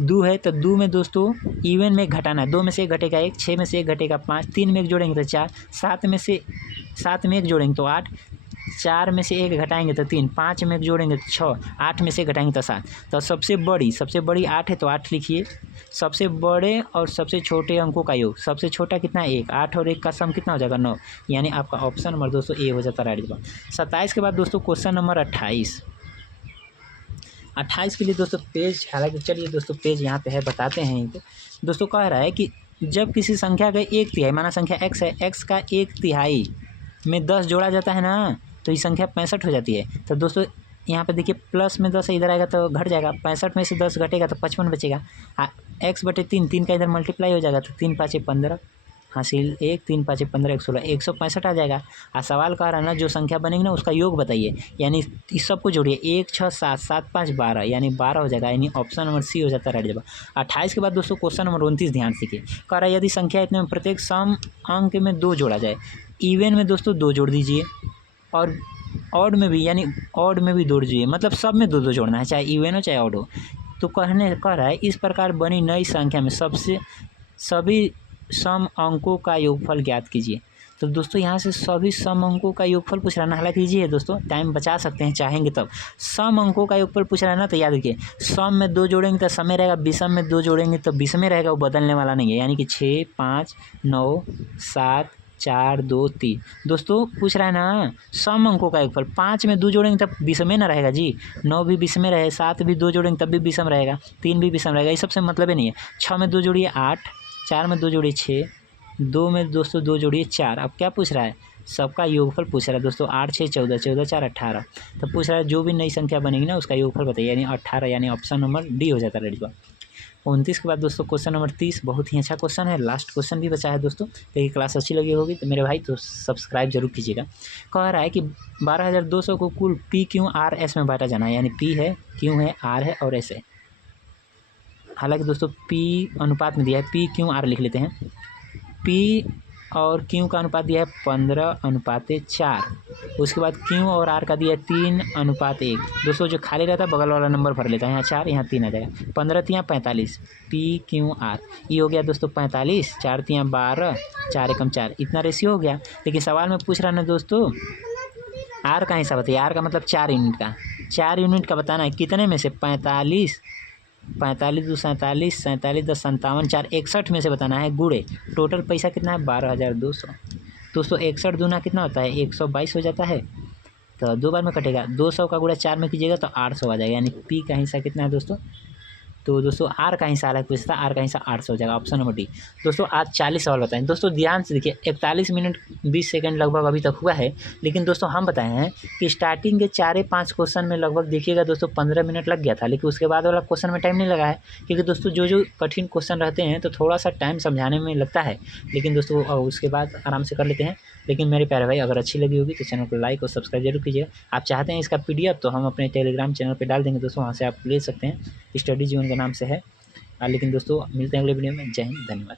2 है तो 2 में दोस्तों इवन में घटाना है, 2 में से 1 घटेगा 1, 6 में से 1 घटेगा 5, 3 में 1 जोड़ेंगे तो 4, 7 में 1 जोड़ेंगे तो 8, 4 में से 1 घटाएंगे तो 3, 5 में 1 जोड़ेंगे तो 6, 8 में से 1 घटाएंगे तो 7। तो सबसे बड़ी 8 है तो 8 लिखिए। सबसे बड़े और सबसे छोटे अंकों का योग, सबसे छोटा कितना है 1, 8 और 1 का सम कितना हो जाएगा 9, यानी आपका ऑप्शन नंबर दोस्तों ए हो जाता है राइट जवाब। 27 के बाद दोस्तों क्वेश्चन नंबर 28 के लिए दोस्तों पेज, हालांकि चलिए दोस्तों पेज यहाँ पे है, बताते हैं इनको। दोस्तों कह रहा है कि जब किसी संख्या का 1/3, माना संख्या x है, x का 1/3 में 10 जोड़ा जाता है ना तो ये संख्या 65 हो जाती है। तो दोस्तों यहाँ पे देखिए प्लस में 10 इधर आएगा तो घट जाएगा, 65 में से 10 घटेगा तो 55 बचेगा। x बटे 3, 3 का इधर मल्टीप्लाई हो जाएगा तो 3 5 15 हासिल 1, 3 5 15 116, 165 आ जाएगा। सवाल कह रहा है ना जो संख्या बनेगी ना उसका योग बताइए, यानी इस सबको जोड़िए, 1 6 7 7 5 12, यानी 12 हो जाएगा, यानी ऑप्शन नंबर सी हो जाता है राइट जवाब। 28 के बाद दोस्तों क्वेश्चन नंबर 29 ध्यान से देखिए, कह रहा है यदि संख्या इतने में प्रत्येक सम अंक में 2 जोड़ा जाए, इवन में दोस्तों 2 जोड़ दीजिए और ऑड में भी, यानी ऑड में भी 2 जोड़िए, मतलब सब में 2-2 जोड़ना है, चाहे इवन हो चाहे ऑड हो। तो कह रहा है इस प्रकार बनी नई संख्या में सभी सम अंकों का योगफल ज्ञात कीजिए। तो दोस्तों यहाँ से सभी सम अंकों का योगफल पूछ रहा है ना, हालांकि कीजिए दोस्तों, टाइम बचा सकते हैं चाहेंगे तब। सम अंकों का योगफल पूछ रहा है ना, तो याद रखिए सम में 2 जोड़ेंगे तो सम में रहेगा, विषम में 2 जोड़ेंगे तो विषम में रहेगा, वो बदलने वाला नहीं है। यानी कि 6, 5, 9, 7, 4, 2, 3। दोस्तों पूछ रहा है ना सम अंकों का योगफल, 5 में 2 जोड़ेंगे तब विषम में ना रहेगा जी, 9 भी विषम में रहे, 7 भी 2 जोड़ेंगे तब भी विषम रहेगा, 3 भी विषम रहेगा, ये सबसे मतलब ही नहीं है। 6 में 2 जोड़िए 8, 4 में 2 जोड़िए 6, 2 में दोस्तों 2 जोड़िए 4। अब क्या पूछ रहा है, सबका योगफल पूछ रहा है दोस्तों। 8, 6, 14, 14, 4, 18। तो पूछ रहा है जो भी नई संख्या बनेगी ना उसका योगफल बताइए, यानी 18, यानी ऑप्शन नंबर डी हो जाता है रेडी। 29 के बाद दोस्तों क्वेश्चन नंबर 30, बहुत ही अच्छा क्वेश्चन है, लास्ट क्वेश्चन भी बचा है दोस्तों। देखिए क्लास अच्छी लगी होगी तो मेरे भाई तो सब्सक्राइब जरूर कीजिएगा। कह रहा है कि 12,200 को कुल पी क्यू आर एस में बांटा जाना है, यानी पी है, क्यू है, आर है और एस है। हालांकि दोस्तों पी अनुपात में दिया है, पी क्यू आर लिख लेते हैं। पी और क्यू का अनुपात दिया है 15:4। उसके बाद क्यू और आर का दिया है 3:1। दोस्तों जो खाली रहता है बगल वाला नंबर भर लेता है, यहाँ 4 यहाँ 3 आ जाएगा। 15 तियाँ 45, पी क्यू आर, ये हो गया दोस्तों 45, 4 तियाँ 12, 4 एकम 4, इतना रेशियो हो गया। लेकिन सवाल में पूछ रहा ना दोस्तों आर का हिसाब बताइए, आर का मतलब 4 यूनिट का, 4 यूनिट का बताना है कितने में से, 45, 45 2 47, 47 10 57, 4 61 में से बताना है गुड़े। टोटल पैसा कितना है 12,200। दोस्तों 61 दूना कितना होता है 122 हो जाता है, तो 2 बार में कटेगा। 200 का गुड़ा 4 में कीजिएगा तो 800 आ जाएगा, यानी पी का हिस्सा कितना है दोस्तों। तो दोस्तों आर का हिस्सा अलग पूछता है, आर का हिस्सा 800 हो जाएगा, ऑप्शन नंबर डी। दोस्तों आज 40 सवाल बताएं दोस्तों, ध्यान से देखिए। 41 मिनट 20 सेकंड लगभग अभी तक हुआ है, लेकिन दोस्तों हम बताए हैं कि स्टार्टिंग के 4-5 क्वेश्चन में लगभग देखिएगा दोस्तों 15 मिनट लग गया था, लेकिन उसके बाद वाला क्वेश्चन में टाइम नहीं लगा है, क्योंकि दोस्तों जो कठिन क्वेश्चन रहते हैं तो थोड़ा सा टाइम समझाने में लगता है, लेकिन दोस्तों उसके बाद आराम से कर लेते हैं। लेकिन मेरे प्यारे भाई अगर अच्छी लगी होगी तो चैनल को लाइक और सब्सक्राइब जरूर कीजिएगा। आप चाहते हैं इसका PDF तो हम अपने टेलीग्राम चैनल पर डाल देंगे दोस्तों, वहाँ से आप ले सकते हैं, स्टडी जीवन के नाम से है। लेकिन दोस्तों मिलते हैं अगले वीडियो में। जय हिंद, धन्यवाद।